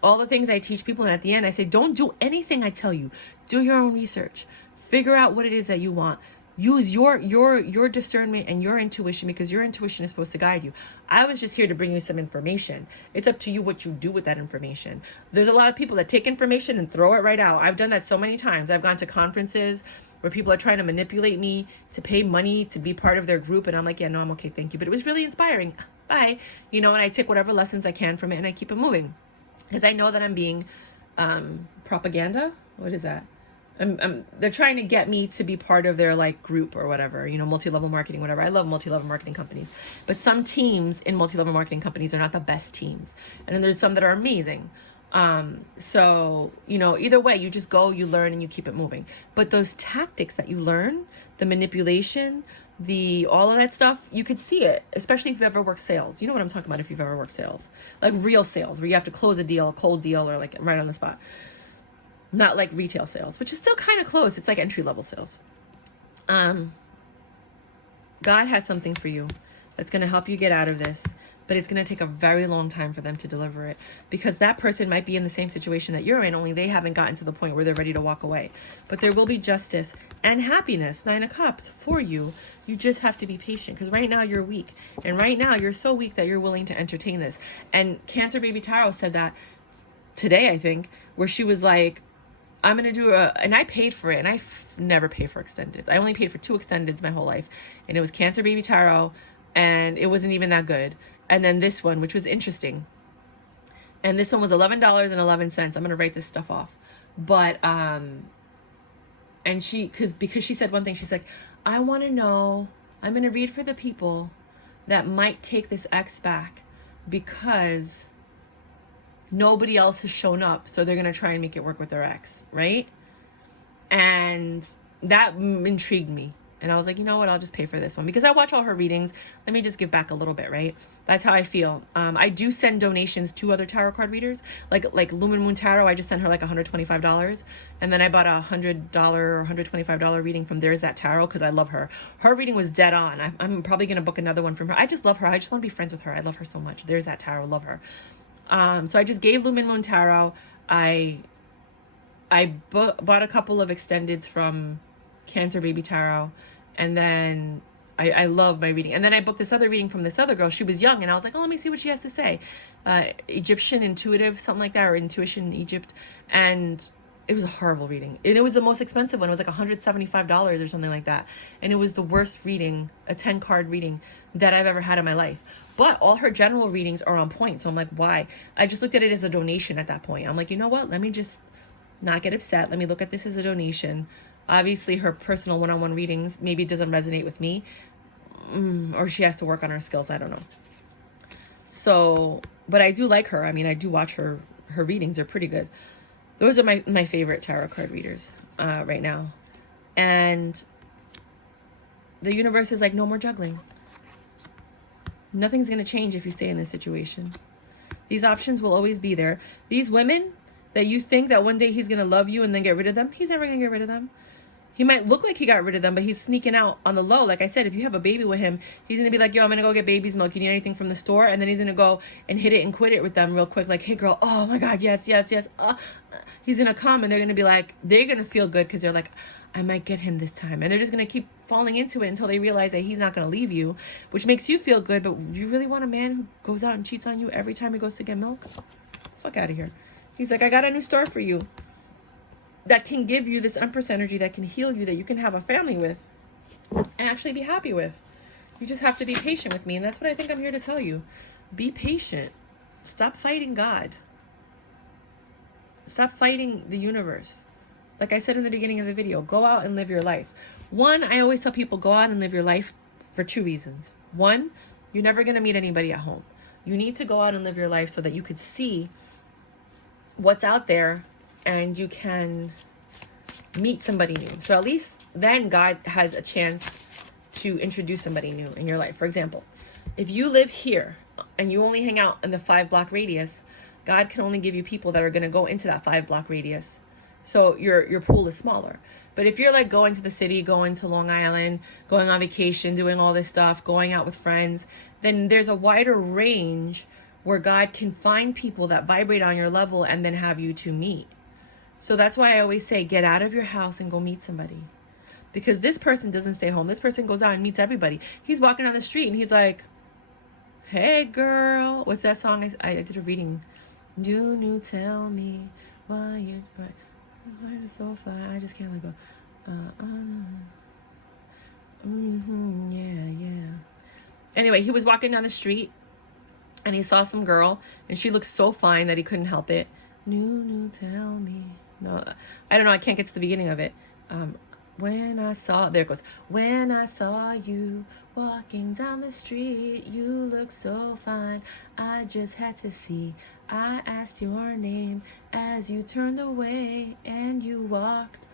All the things I teach people. And at the end, I say, don't do anything I tell you. Do your own research. Figure out what it is that you want. Use your discernment and your intuition, because your intuition is supposed to guide you. I was just here to bring you some information. It's up to you what you do with that information. There's a lot of people that take information and throw it right out. I've done that so many times. I've gone to conferences where people are trying to manipulate me to pay money to be part of their group. And I'm like, yeah, no, I'm okay. Thank you. But it was really inspiring. bye. And I take whatever lessons I can from it and I keep it moving. Because I know that I'm being propaganda. What is that? They're trying to get me to be part of their like group or whatever, multi-level marketing, whatever. I love multi-level marketing companies, but some teams in multi-level marketing companies are not the best teams. And then there's some that are amazing. So, either way, you just go, you learn, and you keep it moving. But those tactics that you learn, the manipulation, all of that stuff, you could see it, especially if you've ever worked sales. You know what I'm talking about if you've ever worked sales, like real sales, where you have to close a deal, a cold deal, or like right on the spot. Not like retail sales, which is still kind of close. It's like entry-level sales. God has something for you that's going to help you get out of this, but it's going to take a very long time for them to deliver it, because that person might be in the same situation that you're in, only they haven't gotten to the point where they're ready to walk away. But there will be justice and happiness, 9 of Cups, for you. You just have to be patient, because right now you're weak. And right now you're so weak that you're willing to entertain this. And Cancer Baby Tarot said that today, I think, where she was like, I'm going to do and I paid for it, and I never pay for extendeds. I only paid for 2 extendeds my whole life, and it was Cancer Baby Tarot, and it wasn't even that good. And then this one, which was interesting, and this one was $11.11. I'm going to write this stuff off. But, and because she said one thing, she's like, I want to know, I'm going to read for the people that might take this ex back because nobody else has shown up, so they're going to try and make it work with their ex, right? And that intrigued me. And I was like, you know what? I'll just pay for this one, because I watch all her readings. Let me just give back a little bit, right? That's how I feel. I do send donations to other tarot card readers. Like Lumen Moon Tarot, I just sent her like $125. And then I bought a $100 or $125 reading from There's That Tarot, because I love her. Her reading was dead on. I'm probably going to book another one from her. I just love her. I just want to be friends with her. I love her so much. There's That Tarot. Love her. So I just gave Lumen Moon Tarot. I bought a couple of extendeds from Cancer Baby Tarot, and then I love my reading. And then I booked this other reading from this other girl. She was young, and I was like, oh, let me see what she has to say. Egyptian Intuitive, something like that, or Intuition in Egypt. And it was a horrible reading. And it was the most expensive one. It was like $175 or something like that. And it was the worst reading, a 10-card reading that I've ever had in my life. But all her general readings are on point. So I'm like, why? I just looked at it as a donation at that point. I'm like, you know what? Let me just not get upset. Let me look at this as a donation. Obviously, her personal one-on-one readings maybe doesn't resonate with me. Or she has to work on her skills. I don't know. So, but I do like her. I mean, I do watch her readings. They're pretty good. Those are my favorite tarot card readers right now. And the universe is like, no more juggling. Nothing's going to change if you stay in this situation. These options will always be there. These women that you think that one day he's going to love you and then get rid of them, he's never going to get rid of them. He might look like he got rid of them, but he's sneaking out on the low. Like I said, if you have a baby with him, he's going to be like, yo, I'm going to go get baby's milk. You need anything from the store? And then he's going to go and hit it and quit it with them real quick. Like, hey, girl, oh, my God, yes. He's going to come, and they're going to be like, they're going to feel good because they're like, I might get him this time. And they're just going to keep falling into it until they realize that he's not going to leave you, which makes you feel good. But you really want a man who goes out and cheats on you every time he goes to get milk? Fuck out of here. He's like, I got a new store for you that can give you this Empress energy, that can heal you, that you can have a family with and actually be happy with. You just have to be patient with me. And that's what I think I'm here to tell you. Be patient. Stop fighting God. Stop fighting the universe. Like I said in the beginning of the video, go out and live your life. One, I always tell people, go out and live your life for 2 reasons. One, you're never going to meet anybody at home. You need to go out and live your life so that you could see what's out there and you can meet somebody new. So at least then God has a chance to introduce somebody new in your life. For example, if you live here and you only hang out in the 5-block radius, God can only give you people that are going to go into that 5-block radius. So your pool is smaller. But if you're like going to the city, going to Long Island, going on vacation, doing all this stuff, going out with friends, then there's a wider range where God can find people that vibrate on your level and then have you to meet. So that's why I always say, get out of your house and go meet somebody. Because this person doesn't stay home. This person goes out and meets everybody. He's walking down the street and he's like, hey girl, what's that song? I did a reading. You tell me why you why the so fly. I just can't let go. Yeah. Anyway, he was walking down the street and he saw some girl, and she looked so fine that he couldn't help it. No, tell me. No, I don't know. I can't get to the beginning of it. When I saw, there it goes. When I saw you walking down the street, you look so fine. I just had to see. I asked your name as you turned away and you walked.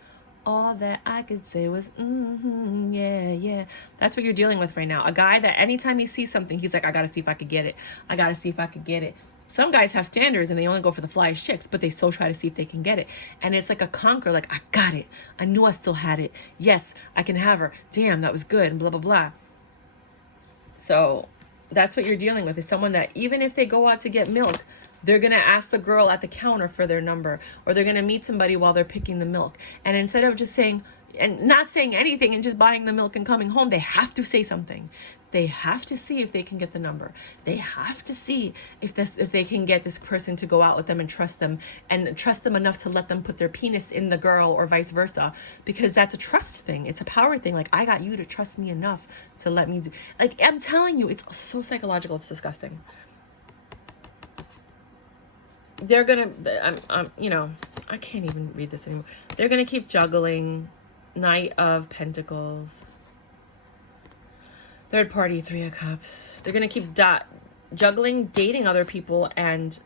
All that I could say was, yeah. That's what you're dealing with right now. A guy that anytime he sees something, he's like, I gotta see if I could get it. I gotta see if I could get it. Some guys have standards and they only go for the flyest chicks, but they still try to see if they can get it. And it's like a conquer, like, I got it. I knew I still had it. Yes, I can have her. Damn, that was good, and blah, blah, blah. So that's what you're dealing with, is someone that even if they go out to get milk, they're going to ask the girl at the counter for their number, or they're going to meet somebody while they're picking the milk. And instead of just saying, and not saying anything and just buying the milk and coming home, they have to say something. They have to see if they can get the number. They have to see if they can get this person to go out with them and trust them enough to let them put their penis in the girl, or vice versa, because that's a trust thing. It's a power thing. Like, I got you to trust me enough to let me do. Like, I'm telling you, it's so psychological. It's disgusting. They're gonna, I can't even read this anymore. They're gonna keep juggling. Knight of Pentacles. Third party, Three of Cups. They're gonna keep juggling, dating other people, and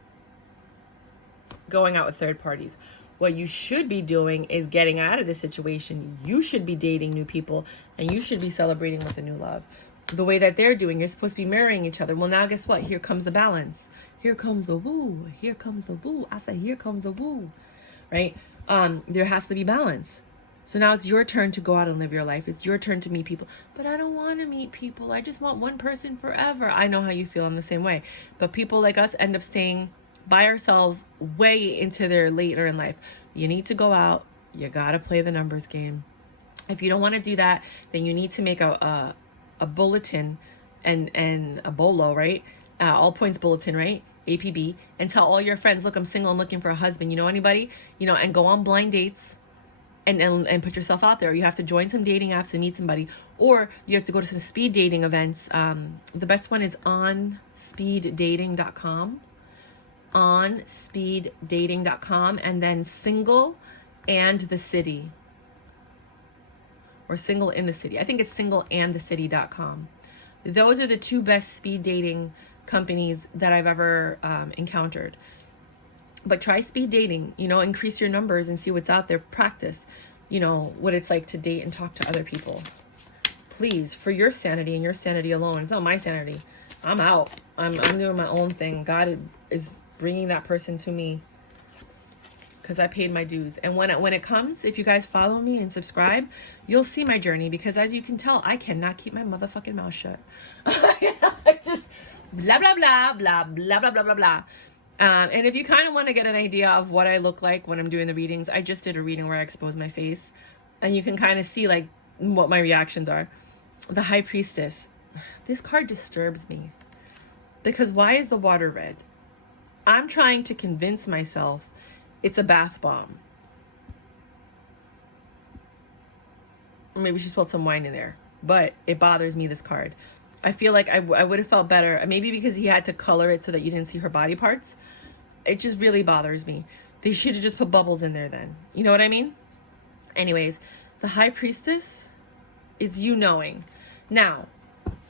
going out with third parties. What you should be doing is getting out of this situation. You should be dating new people, and you should be celebrating with a new love. The way that they're doing, you're supposed to be marrying each other. Well, now guess what? Here comes the balance. Here comes the woo. Here comes the woo. I say, here comes the woo. Right? There has to be balance. So now it's your turn to go out and live your life. It's your turn to meet people. But I don't want to meet people. I just want one person forever. I know how you feel. I'm the same way. But people like us end up staying by ourselves way into their later in life. You need to go out. You got to play the numbers game. If you don't want to do that, then you need to make a bulletin and a bolo, right? All points bulletin, right? APB, and tell all your friends, look, I'm single, I'm looking for a husband. You know anybody? And go on blind dates and put yourself out there. You have to join some dating apps and meet somebody, or you have to go to some speed dating events. The best one is on speeddating.com, and then single and the city, or single in the city. I think it's singleandthecity.com. Those are the two best speed dating companies that I've ever encountered. But try speed dating, increase your numbers and see what's out there. Practice, what it's like to date and talk to other people. Please, for your sanity and your sanity alone. It's not my sanity. I'm out. I'm doing my own thing. God is bringing that person to me because I paid my dues. And when it comes, if you guys follow me and subscribe, you'll see my journey, because as you can tell, I cannot keep my motherfucking mouth shut. I just blah, blah, blah, blah, blah, blah, blah, blah, blah. And if you kind of want to get an idea of what I look like when I'm doing the readings, I just did a reading where I exposed my face, and you can kind of see like what my reactions are. The High Priestess. This card disturbs me, because why is the water red? I'm trying to convince myself it's a bath bomb. Maybe she spilled some wine in there, but it bothers me, this card. I feel like I would have felt better, maybe because he had to color it so that you didn't see her body parts. It just really bothers me. They should have just put bubbles in there then. You know what I mean? Anyways, the High Priestess is you knowing. Now,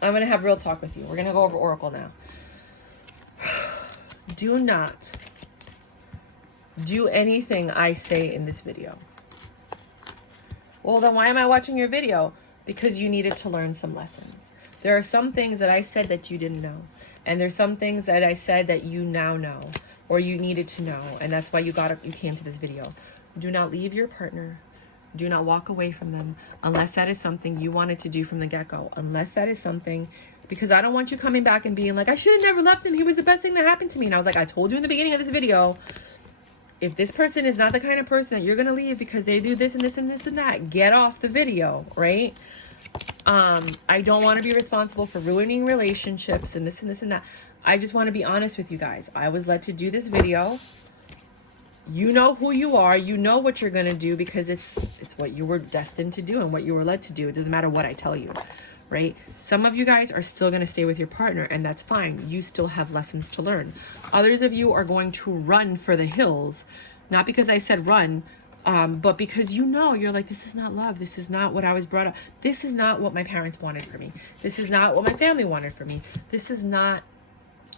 I'm going to have real talk with you. We're going to go over Oracle now. Do not do anything I say in this video. Well, then why am I watching your video? Because you needed to learn some lessons. There are some things that I said that you didn't know. And there's some things that I said that you now know, or you needed to know. And that's why you came to this video. Do not leave your partner. Do not walk away from them unless that is something you wanted to do from the get-go. Unless that is something, because I don't want you coming back and being like, I should have never left him. He was the best thing that happened to me. And I was like, I told you in the beginning of this video, if this person is not the kind of person that you're going to leave because they do this and this and this and that, get off the video, right? I don't want to be responsible for ruining relationships and this and this and that. I just want to be honest with you guys. I was led to do this video. You know who you are. You know what you're going to do, because it's what you were destined to do and what you were led to do. It doesn't matter what I tell you, right? Some of you guys are still going to stay with your partner, and that's fine. You still have lessons to learn. Others of you are going to run for the hills, not because I said run, but because you're like, this is not love. This is not what I was brought up. This is not what my parents wanted for me. This is not what my family wanted for me. This is not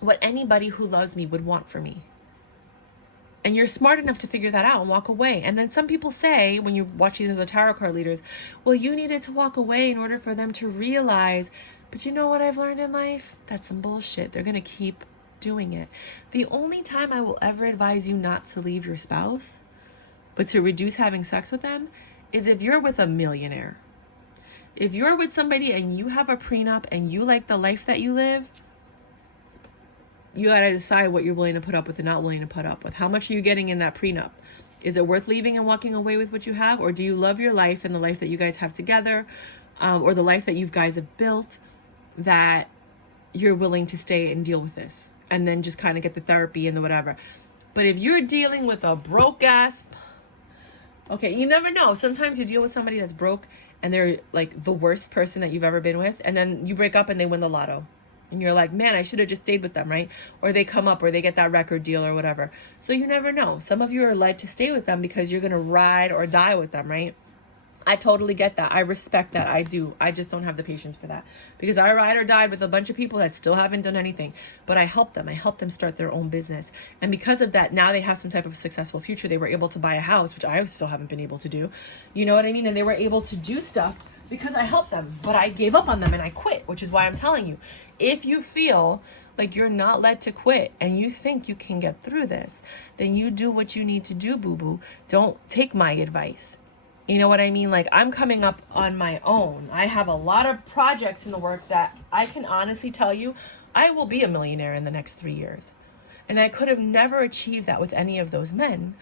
what anybody who loves me would want for me. And you're smart enough to figure that out and walk away. And then some people say, when you watch these other tarot card leaders, well, you needed to walk away in order for them to realize. But you know what I've learned in life? That's some bullshit. They're going to keep doing it. The only time I will ever advise you not to leave your spouse, but to reduce having sex with them, is if you're with a millionaire. If you're with somebody and you have a prenup and you like the life that you live, you got to decide what you're willing to put up with and not willing to put up with. How much are you getting in that prenup? Is it worth leaving and walking away with what you have? Or do you love your life and the life that you guys have together, or the life that you guys have built, that you're willing to stay and deal with this and then just kind of get the therapy and the whatever? But if you're dealing with a broke ass, okay, you never know. Sometimes you deal with somebody that's broke and they're like the worst person that you've ever been with, and then you break up and they win the lotto. And you're like, man, I should have just stayed with them, right? Or they come up or they get that record deal or whatever. So you never know. Some of you are led to stay with them because you're going to ride or die with them, right? I totally get that. I respect that. I do. I just don't have the patience for that. Because I ride or died with a bunch of people that still haven't done anything. But I help them. I help them start their own business. And because of that, now they have some type of successful future. They were able to buy a house, which I still haven't been able to do. You know what I mean? And they were able to do stuff because I helped them. But I gave up on them and I quit, which is why I'm telling you. If you feel like you're not led to quit and you think you can get through this, then you do what you need to do, boo-boo. Don't take my advice. You know what I mean? Like, I'm coming up on my own. I have a lot of projects in the work that I can honestly tell you, I will be a millionaire in the next 3 years. And I could have never achieved that with any of those men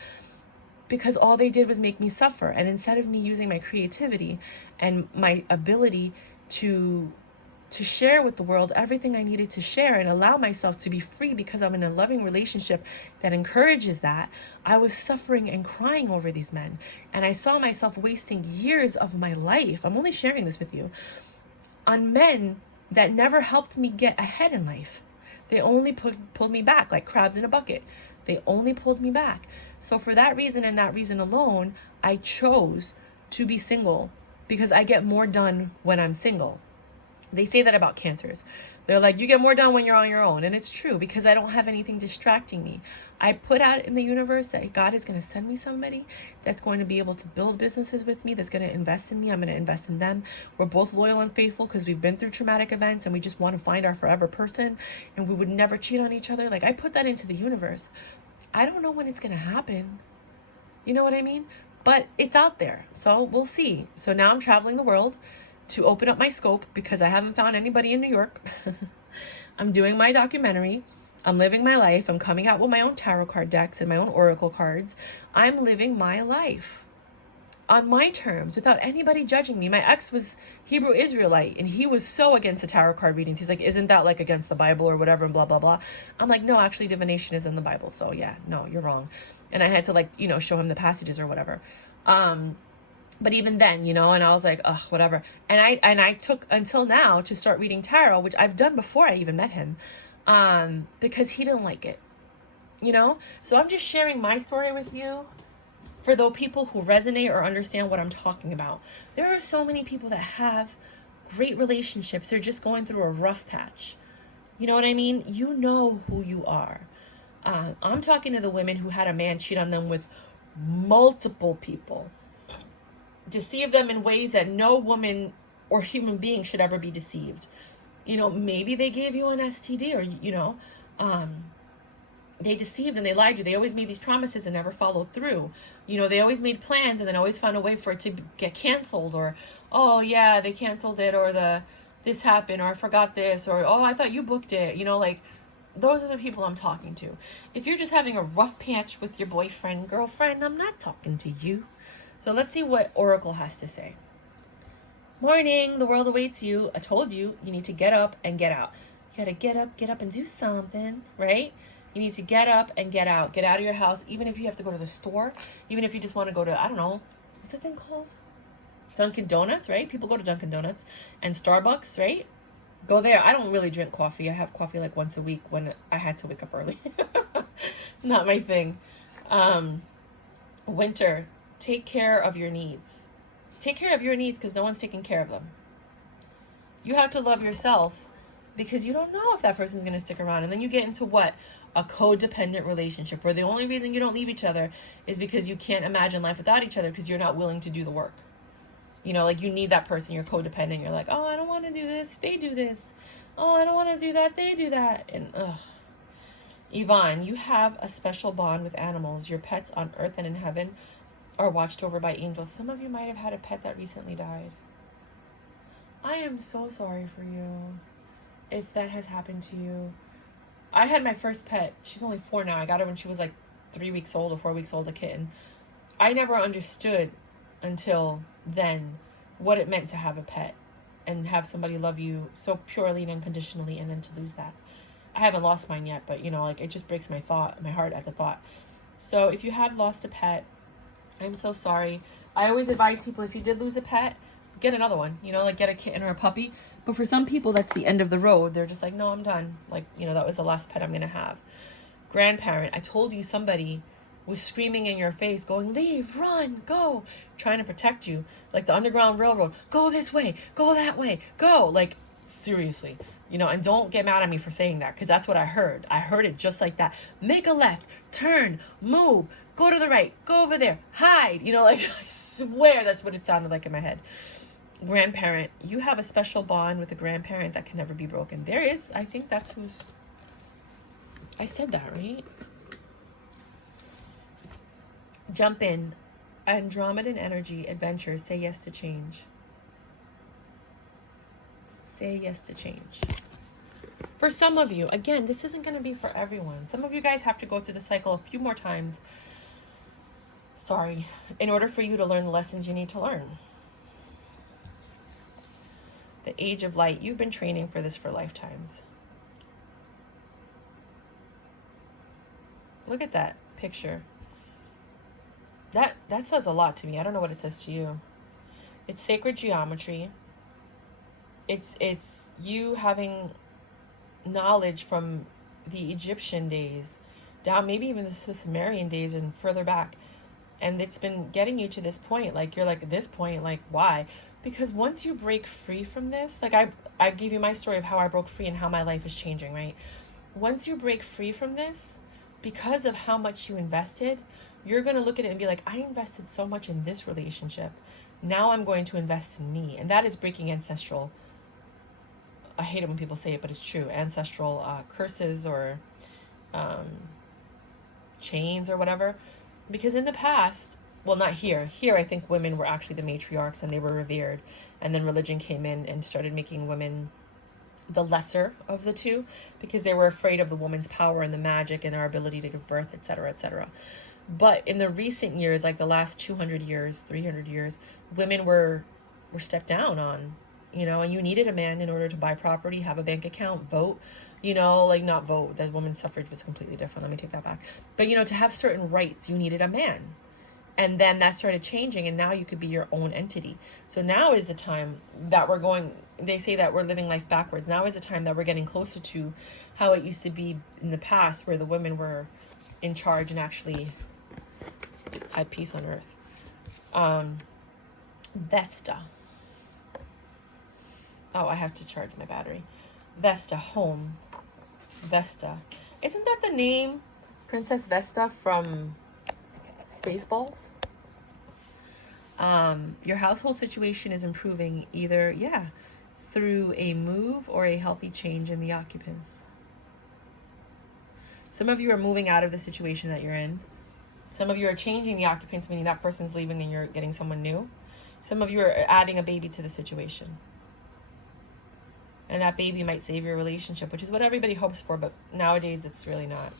because all they did was make me suffer. And instead of me using my creativity and my ability to share with the world everything I needed to share and allow myself to be free because I'm in a loving relationship that encourages that, I was suffering and crying over these men. And I saw myself wasting years of my life, I'm only sharing this with you, on men that never helped me get ahead in life. They only pulled me back like crabs in a bucket. They only pulled me back. So for that reason and that reason alone, I chose to be single because I get more done when I'm single. They say that about cancers. They're like, you get more done when you're on your own. And it's true because I don't have anything distracting me. I put out in the universe that God is going to send me somebody that's going to be able to build businesses with me, that's going to invest in me. I'm going to invest in them. We're both loyal and faithful because we've been through traumatic events and we just want to find our forever person and we would never cheat on each other. Like, I put that into the universe. I don't know when it's going to happen. You know what I mean? But it's out there. So we'll see. So now I'm traveling the world to open up my scope because I haven't found anybody in New York. I'm doing my documentary. I'm living my life. I'm coming out with my own tarot card decks and my own oracle cards. I'm living my life on my terms without anybody judging me. My ex was Hebrew Israelite and he was so against the tarot card readings. He's like, isn't that like against the Bible or whatever and blah, blah, blah. I'm like, no, actually divination is in the Bible. So yeah, no, you're wrong. And I had to show him the passages or whatever. But even then, and I was like, ugh, whatever. And I took until now to start reading tarot, which I've done before I even met him, because he didn't like it, So I'm just sharing my story with you for those people who resonate or understand what I'm talking about. There are so many people that have great relationships. They're just going through a rough patch. You know what I mean? You know who you are. I'm talking to the women who had a man cheat on them with multiple people. Deceive them in ways that no woman or human being should ever be deceived. Maybe they gave you an STD or, they deceived and they lied to you. They always made these promises and never followed through. They always made plans and then always found a way for it to get canceled or, oh yeah, they canceled it or this happened or I forgot this or, oh, I thought you booked it. Those are the people I'm talking to. If you're just having a rough patch with your boyfriend, girlfriend, I'm not talking to you. So let's see what Oracle has to say. Morning, the world awaits you. I told you, you need to get up and get out. You gotta get up and do something, right? You need to get up and get out. Get out of your house, even if you have to go to the store, even if you just want to go to, I don't know, what's that thing called? Dunkin' Donuts, right? People go to Dunkin' Donuts and Starbucks, right? Go there. I don't really drink coffee. I have coffee like once a week when I had to wake up early. Not my thing. Winter, take care of your needs. Take care of your needs because no one's taking care of them. You have to love yourself because you don't know if that person's going to stick around. And then you get into what? A codependent relationship where the only reason you don't leave each other is because you can't imagine life without each other because you're not willing to do the work. You know, like you need that person. You're codependent. You're like, oh, I don't want to do this. They do this. Oh, I don't want to do that. They do that. And Yvonne, you have a special bond with animals. Your pets on earth and in heaven are watched over by angels. Some of you might have had a pet that recently died. I am so sorry for you if that has happened to you. I had my first pet. She's only 4 now. I got her when she was like 3 weeks old or 4 weeks old, a kitten. I never understood until then what it meant to have a pet and have somebody love you so purely and unconditionally, and then to lose that. I haven't lost mine yet, but you know, like it just breaks my heart at the thought. So if you have lost a pet, I'm so sorry. I always advise people, if you did lose a pet, get another one, you know, like get a kitten or a puppy. But for some people, that's the end of the road. They're just like, no, I'm done. Like, you know, that was the last pet I'm going to have. Grandparent, I told you somebody was screaming in your face, going, leave, run, go, trying to protect you. Like the Underground Railroad, go this way, go that way, go. Like, seriously, you know, and don't get mad at me for saying that because that's what I heard. I heard it just like that. Make a left, turn, move, go to the right, go over there, hide. You know, like I swear that's what it sounded like in my head. Grandparent, you have a special bond with a grandparent that can never be broken. There is, I think that's who's, I said that, right? Jump in. Andromedan energy, adventure, say yes to change. Say yes to change. For some of you, again, this isn't going to be for everyone. Some of you guys have to go through the cycle a few more times. Sorry. In order for you to learn the lessons you need to learn. The age of light. You've been training for this for lifetimes. Look at that picture. That says a lot to me. I don't know what it says to you. It's sacred geometry. It's you having knowledge from the Egyptian days down, maybe even the Sumerian days and further back. And it's been getting you to this point. Like, you're like, at this point, like, why? Because once you break free from this, like I give you my story of how I broke free and how my life is changing, right? Once you break free from this, because of how much you invested, you're going to look at it and be like, I invested so much in this relationship. Now I'm going to invest in me. And that is breaking ancestral, I hate it when people say it, but it's true, ancestral curses or chains or whatever. Because in the past, well, not here. Here, I think women were actually the matriarchs and they were revered. And then religion came in and started making women the lesser of the two because they were afraid of the woman's power and the magic and their ability to give birth, etc., etc. But in the recent years, like the last 200 years, 300 years, women were stepped down on, you know, and you needed a man in order to buy property, have a bank account, vote, you know, like not vote. That women's suffrage was completely different. Let me take that back. But, you know, to have certain rights, you needed a man. And then that started changing, and now you could be your own entity. So now is the time that we're going, they say that we're living life backwards. Now is the time that we're getting closer to how it used to be in the past, where the women were in charge and actually had peace on earth. Vesta. Oh, I have to charge my battery. Vesta, home. Vesta. Isn't that the name, Princess Vesta from Spaceballs? Your household situation is improving either, through a move or a healthy change in the occupants. Some of you are moving out of the situation that you're in. Some of you are changing the occupants, meaning that person's leaving and you're getting someone new. Some of you are adding a baby to the situation. And that baby might save your relationship, which is what everybody hopes for, but nowadays it's really not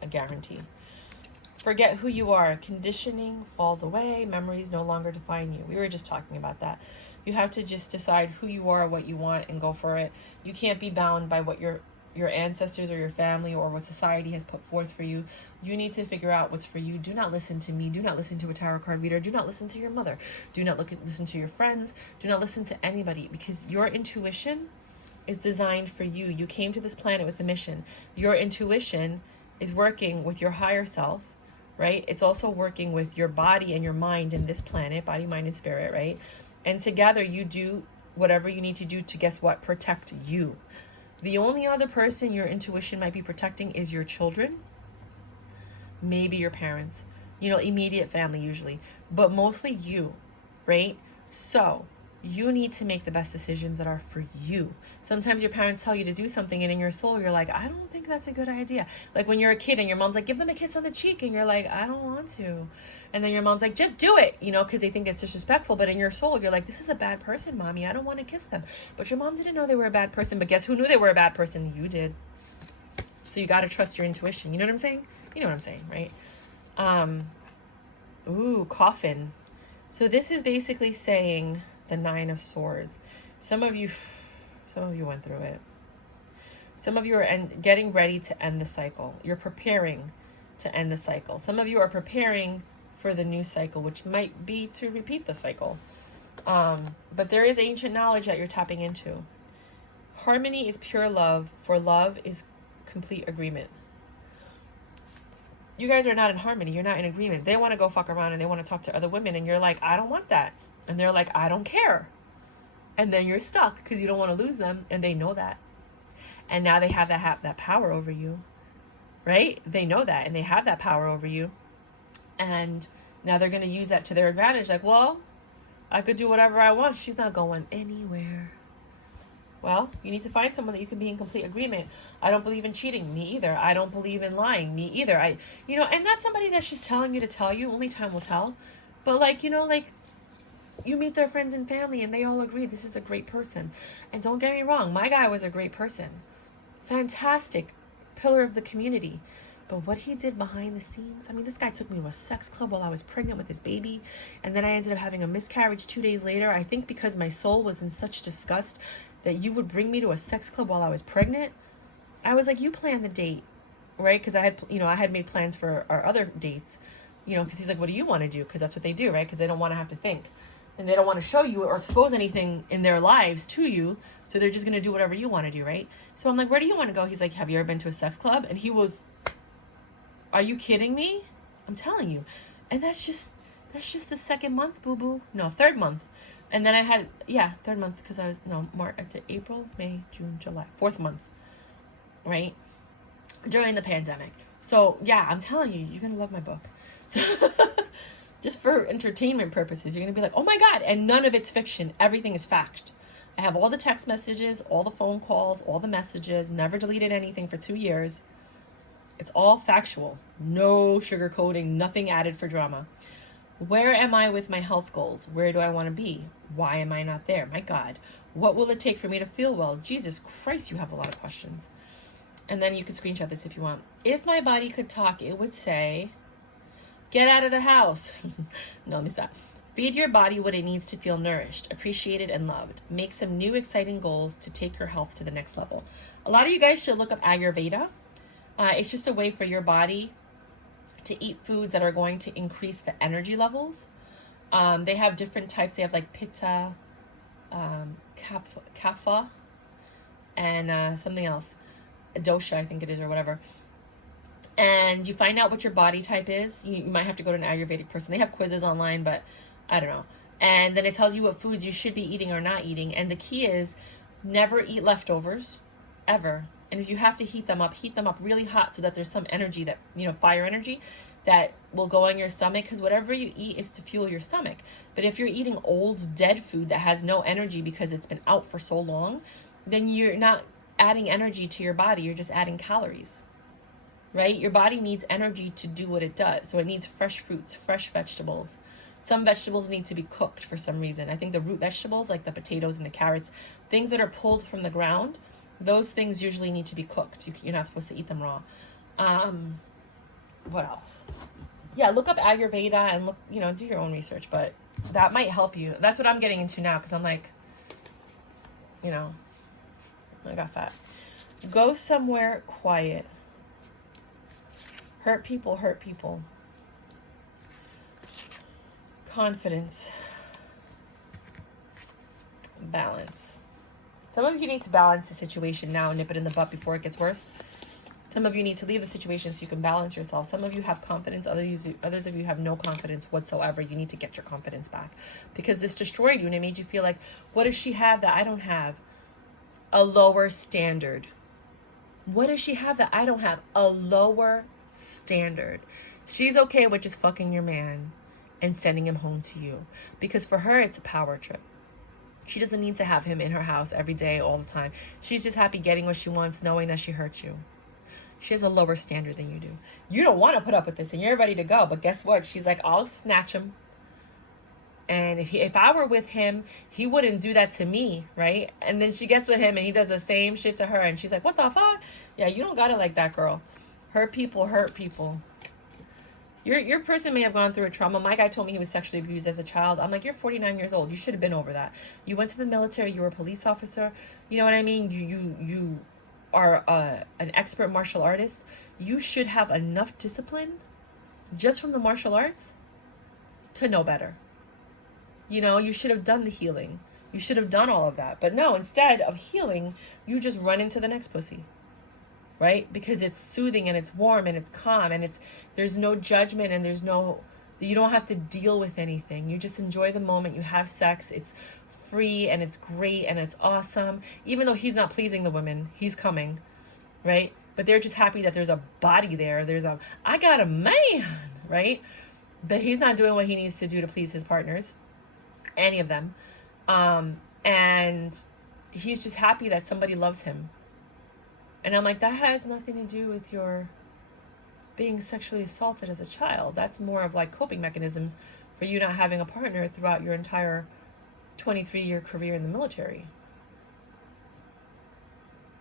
a guarantee. Forget who you are. Conditioning falls away. Memories no longer define you. We were just talking about that. You have to just decide who you are, what you want, and go for it. You can't be bound by what your your ancestors or your family or what society has put forth for you. You need to figure out what's for you. Do not listen to me. Do not listen to a tarot card reader. Do not listen to your mother. Do not listen to your friends. Do not listen to anybody, because your intuition is designed for you. You came to this planet with a mission. Your intuition is working with your higher self, right? It's also working with your body and your mind in this planet, body, mind, and spirit, right? And together you do whatever you need to do to, guess what? Protect you. The only other person your intuition might be protecting is your children, maybe your parents, you know, immediate family usually, but mostly you, right? So you need to make the best decisions that are for you. Sometimes your parents tell you to do something, and in your soul you're like, I don't think that's a good idea. Like when you're a kid and your mom's like, give them a kiss on the cheek, and you're like, I don't want to. And then your mom's like, just do it, you know, because they think it's disrespectful. But in your soul you're like, this is a bad person, mommy, I don't want to kiss them. But your mom didn't know they were a bad person. But guess who knew they were a bad person? You did. So you got to trust your intuition. You know what I'm saying? You know what I'm saying, right? Ooh, coffin. So this is basically saying the 9 of Swords. Some of you went through it. Some of you are getting ready to end the cycle. You're preparing to end the cycle. Some of you are preparing for the new cycle, which might be to repeat the cycle. But there is ancient knowledge that you're tapping into. Harmony is pure love, for love is complete agreement. You guys are not in harmony. You're not in agreement. They want to go fuck around and they want to talk to other women, and you're like, I don't want that. And they're like, I don't care. And then you're stuck because you don't want to lose them, and they know that. And now they have that power over you, right? They know that, and they have that power over you. And now they're going to use that to their advantage. Like, well, I could do whatever I want. She's not going anywhere. Well, you need to find someone that you can be in complete agreement. I don't believe in cheating. Me either. I don't believe in lying. Me either. And not somebody that's just telling you to tell you. Only time will tell. But you meet their friends and family and they all agree this is a great person. And don't get me wrong, my guy was a great person. Fantastic. Pillar of the community. But what he did behind the scenes, I mean, this guy took me to a sex club while I was pregnant with his baby. And then I ended up having a miscarriage 2 days later. I think because my soul was in such disgust that you would bring me to a sex club while I was pregnant. I was like, you plan the date, right? Because I had made plans for our other dates, because he's like, what do you want to do? Because that's what they do, right? Because they don't want to have to think. And they don't want to show you or expose anything in their lives to you. So they're just going to do whatever you want to do, right? So I'm like, where do you want to go? He's like, have you ever been to a sex club? And he was, are you kidding me? I'm telling you. And that's just the second month, boo-boo. No, third month. And then I had, third month, because I was, March to April, May, June, July, fourth month, right? During the pandemic. So, I'm telling you, you're going to love my book. So, just for entertainment purposes, you're going to be like, oh my God. And none of it's fiction. Everything is fact. I have all the text messages, all the phone calls, all the messages, never deleted anything for 2 years. It's all factual. No sugarcoating, nothing added for drama. Where am I with my health goals? Where do I want to be? Why am I not there? My God, what will it take for me to feel well? Jesus Christ, you have a lot of questions. And then you can screenshot this if you want. If my body could talk, it would say, get out of the house. No, let me stop. Feed your body what it needs to feel nourished, appreciated, and loved. Make some new exciting goals to take your health to the next level. A lot of you guys should look up Ayurveda. It's just a way for your body to eat foods that are going to increase the energy levels. They have different types. They have like Pitta, Kapha, and something else. Dosha, I think it is, or whatever. And you find out what your body type is. You might have to go to an Ayurvedic person. They have quizzes online, but I don't know. And then it tells you what foods you should be eating or not eating. And the key is never eat leftovers, ever. And if you have to heat them up really hot so that there's some energy that, fire energy that will go on your stomach, because whatever you eat is to fuel your stomach. But if you're eating old, dead food that has no energy because it's been out for so long, then you're not adding energy to your body. You're just adding calories, right? Your body needs energy to do what it does. So it needs fresh fruits, fresh vegetables. Some vegetables need to be cooked for some reason. I think the root vegetables, like the potatoes and the carrots, things that are pulled from the ground, those things usually need to be cooked. You're not supposed to eat them raw. What else? Look up Ayurveda and look, do your own research, but that might help you. That's what I'm getting into now, because I'm like, I got fat. Go somewhere quiet. Hurt people hurt people. Confidence. Balance. Some of you need to balance the situation now, nip it in the butt before it gets worse. Some of you need to leave the situation so you can balance yourself. Some of you have confidence. Others of you have no confidence whatsoever. You need to get your confidence back because this destroyed you and it made you feel like, what does she have that I don't have? A lower standard. What does she have that I don't have? A lower standard. She's okay with just fucking your man and sending him home to you because for her, it's a power trip. She doesn't need to have him in her house every day, all the time. She's just happy getting what she wants, knowing that she hurt you. She has a lower standard than you do. You don't want to put up with this and you're ready to go. But guess what? She's like, I'll snatch him. And if I were with him, he wouldn't do that to me, right? And then she gets with him and he does the same shit to her. And she's like, what the fuck? Yeah, you don't got it like that, girl. Hurt people hurt people. Your person may have gone through a trauma. My guy told me he was sexually abused as a child. I'm like, you're 49 years old. You should have been over that. You went to the military. You were a police officer. You know what I mean? You are an expert martial artist. You should have enough discipline just from the martial arts to know better. You know, you should have done the healing. You should have done all of that. But no, instead of healing, you just run into the next pussy. Right? Because it's soothing and it's warm and it's calm and there's no judgment and you don't have to deal with anything. You just enjoy the moment. You have sex. It's free and it's great and it's awesome. Even though he's not pleasing the women, he's coming, right? But they're just happy that there's a body there. I got a man, right? But he's not doing what he needs to do to please his partners, any of them. And he's just happy that somebody loves him. And I'm like, that has nothing to do with your being sexually assaulted as a child. That's more of like coping mechanisms for you not having a partner throughout your entire 23-year career in the military.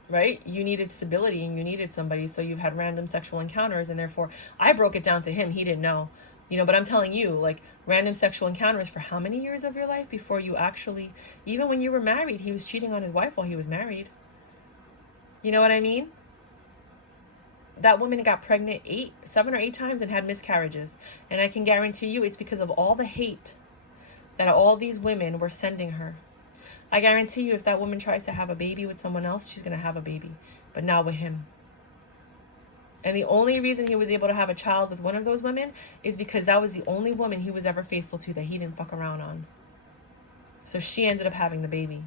Right? You needed stability and you needed somebody, so you've had random sexual encounters, and therefore I broke it down to him. He didn't know. You know, but I'm telling you, like, random sexual encounters for how many years of your life before you actually, even when you were married, he was cheating on his wife while he was married. You know what I mean? That woman got pregnant 7 or 8 times and had miscarriages. And I can guarantee you it's because of all the hate that all these women were sending her. I guarantee you if that woman tries to have a baby with someone else, she's going to have a baby. But not with him. And the only reason he was able to have a child with one of those women is because that was the only woman he was ever faithful to that he didn't fuck around on. So she ended up having the baby.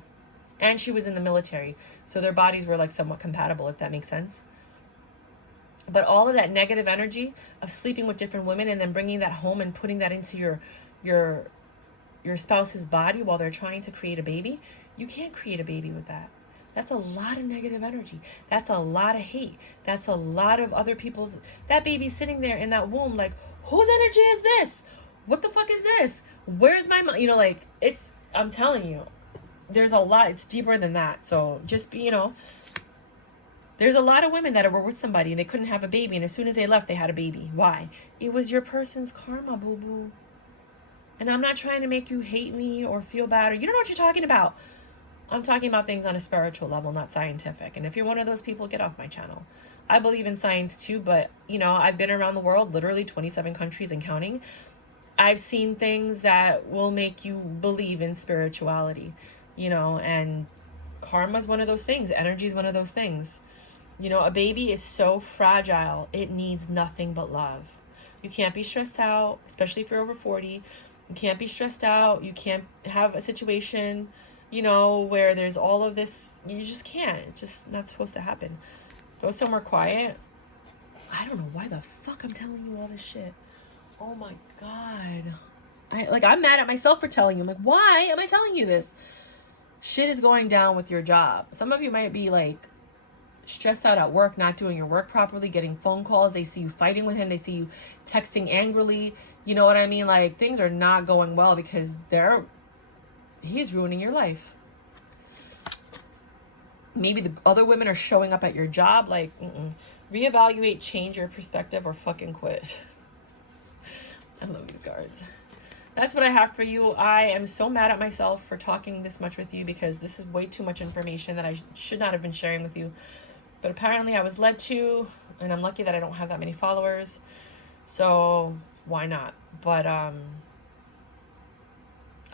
And she was in the military. So their bodies were like somewhat compatible, if that makes sense. But all of that negative energy of sleeping with different women and then bringing that home and putting that into your spouse's body while they're trying to create a baby, you can't create a baby with that. That's a lot of negative energy. That's a lot of hate. That's a lot of other people's, that baby sitting there in that womb like, whose energy is this? What the fuck is this? Where's my mom? You know, like, I'm telling you, there's a lot. It's deeper than that. So just be, there's a lot of women that were with somebody and they couldn't have a baby. And as soon as they left, they had a baby. Why? It was your person's karma, boo-boo. And I'm not trying to make you hate me or feel bad or you don't know what you're talking about. I'm talking about things on a spiritual level, not scientific. And if you're one of those people, get off my channel. I believe in science too, but, I've been around the world, literally 27 countries and counting. I've seen things that will make you believe in spirituality. And karma is one of those things. Energy is one of those things. A baby is so fragile. It needs nothing but love. You can't be stressed out, especially if you're over 40. You can't be stressed out. You can't have a situation, where there's all of this. You just can't. It's just not supposed to happen. Go somewhere quiet. I don't know why the fuck I'm telling you all this shit. Oh my God. I'm mad at myself for telling you. I'm like, why am I telling you this? Shit is going down with your job. Some of you might be stressed out at work, not doing your work properly, getting phone calls. They see you fighting with him. They see you texting angrily. You know what I mean? Things are not going well because he's ruining your life. Maybe the other women are showing up at your job. Reevaluate, change your perspective, or fucking quit. I love these cards. That's what I have for you. I am so mad at myself for talking this much with you because this is way too much information that I should not have been sharing with you. But apparently I was led to, and I'm lucky that I don't have that many followers. So why not? But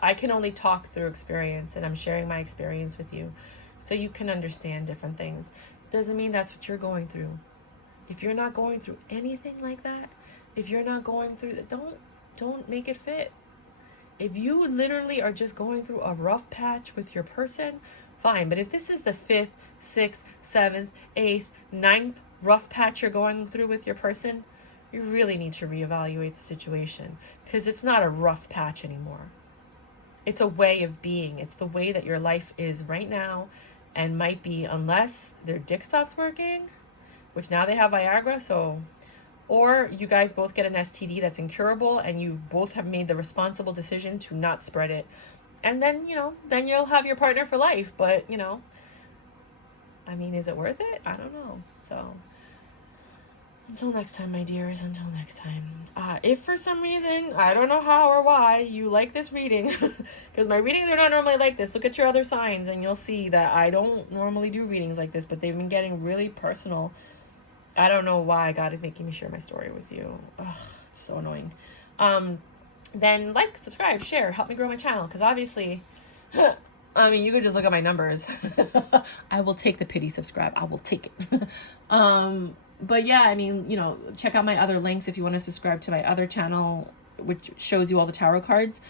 I can only talk through experience, and I'm sharing my experience with you so you can understand different things. Doesn't mean that's what you're going through. If you're not going through anything like that, if you're not going through that, don't make it fit. If you literally are just going through a rough patch with your person, fine. But if this is the 5th, 6th, 7th, 8th, 9th rough patch you're going through with your person, you really need to reevaluate the situation, because it's not a rough patch anymore. It's a way of being. It's the way that your life is right now, and might be, unless their dick stops working, which now they have Viagra, so, or you guys both get an STD that's incurable and you both have made the responsible decision to not spread it. And then, then you'll have your partner for life. But, I mean, is it worth it? I don't know. So until next time, my dears, until next time. If for some reason, I don't know how or why, you like this reading, because my readings are not normally like this. Look at your other signs and you'll see that I don't normally do readings like this, but they've been getting really personal. I don't know why God is making me share my story with you. Ugh, it's so annoying. Then like, subscribe, share, help me grow my channel. Because obviously, I mean, you could just look at my numbers. I will take the pity subscribe. I will take it. But yeah, I mean, check out my other links if you want to subscribe to my other channel, which shows you all the tarot cards.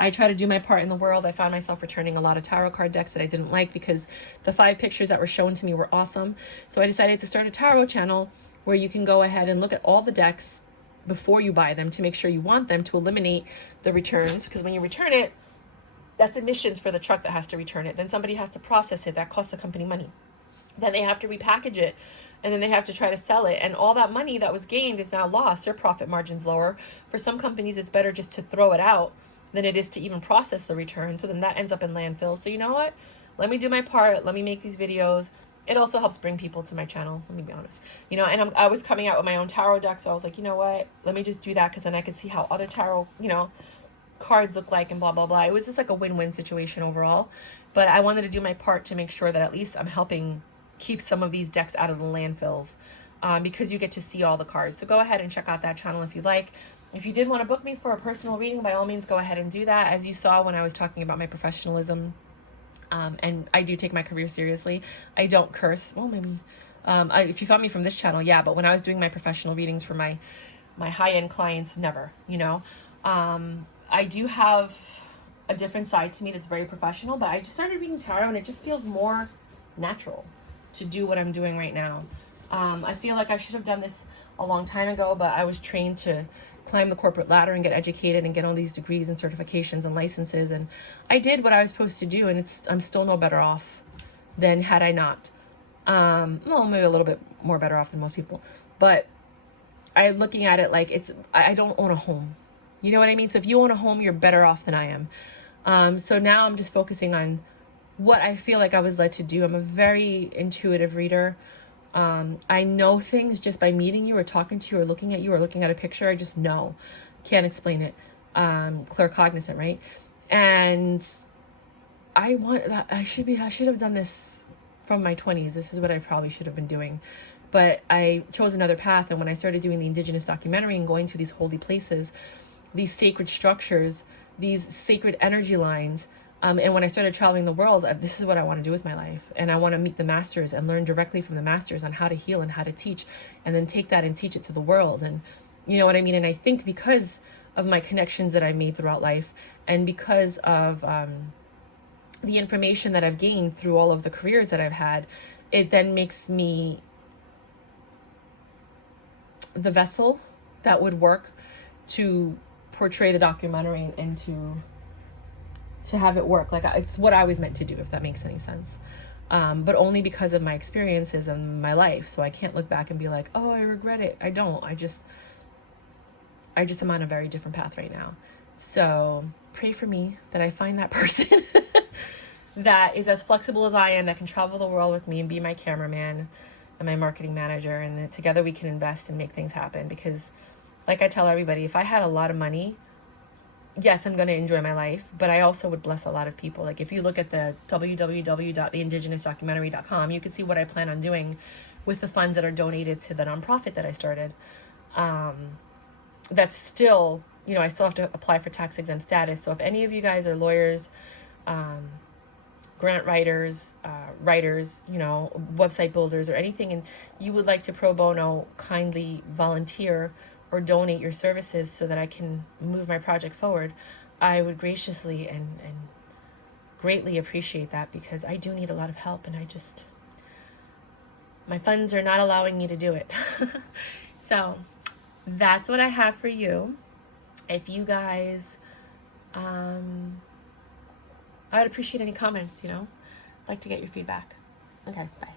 I try to do my part in the world. I found myself returning a lot of tarot card decks that I didn't like because the 5 pictures that were shown to me were awesome. So I decided to start a tarot channel where you can go ahead and look at all the decks before you buy them to make sure you want them, to eliminate the returns. Because when you return it, that's emissions for the truck that has to return it. Then somebody has to process it. That costs the company money. Then they have to repackage it. And then they have to try to sell it. And all that money that was gained is now lost. Their profit margin's lower. For some companies, it's better just to throw it out than it is to even process the return. So then that ends up in landfill. So you know what? Let me do my part. Let me make these videos. It also helps bring people to my channel. Let me be honest. And I was coming out with my own tarot deck. So I was like, you know what? Let me just do that, because then I could see how other tarot, cards look like and blah, blah, blah. It was just like a win-win situation overall. But I wanted to do my part to make sure that at least I'm helping keep some of these decks out of the landfills, because you get to see all the cards. So go ahead and check out that channel if you like. If you did want to book me for a personal reading, by all means, go ahead and do that. As you saw when I was talking about my professionalism, and I do take my career seriously. I don't curse. Well, maybe. If you found me from this channel, yeah. But when I was doing my professional readings for my high-end clients, never, I do have a different side to me that's very professional, but I just started reading tarot and it just feels more natural to do what I'm doing right now. I feel like I should have done this a long time ago, but I was trained to climb the corporate ladder and get educated and get all these degrees and certifications and licenses, and I did what I was supposed to do, and I'm still no better off than had I not. Well, maybe a little bit more better off than most people, but I'm looking at it like I don't own a home. You know what I mean? So if you own a home, you're better off than I am. So now I'm just focusing on what I feel like I was led to do. I'm a very intuitive reader. I know things just by meeting you or talking to you or looking at you or looking at a picture. I just know. Can't explain it. Claircognizant, right? And I should have done this from my 20s. This is what I probably should have been doing. But I chose another path, and when I started doing the Indigenous documentary and going to these holy places, these sacred structures, these sacred energy lines, and when I started traveling the world, this is what I want to do with my life. And I want to meet the masters and learn directly from the masters on how to heal and how to teach, and then take that and teach it to the world. And you know what I mean? And I think because of my connections that I made throughout life, and because of the information that I've gained through all of the careers that I've had, it then makes me the vessel that would work to portray the documentary and to have it work. Like, it's what I was meant to do, if that makes any sense. But only because of my experiences and my life. So I can't look back and be like, oh, I regret it. I don't. I just am on a very different path right now. So pray for me that I find that person that is as flexible as I am, that can travel the world with me and be my cameraman and my marketing manager, and that together we can invest and make things happen. Because like I tell everybody, if I had a lot of money, yes, I'm going to enjoy my life, but I also would bless a lot of people. Like, if you look at the www.theindigenousdocumentary.com, you can see what I plan on doing with the funds that are donated to the nonprofit that I started. That's still, you know, I still have to apply for tax exempt status. So if any of you guys are lawyers, grant writers, you know, website builders or anything, and you would like to pro bono kindly volunteer or donate your services so that I can move my project forward, I would graciously and greatly appreciate that, because I do need a lot of help, and my funds are not allowing me to do it. So that's what I have for you. If you guys, I would appreciate any comments, you know. I'd like to get your feedback. Okay, bye.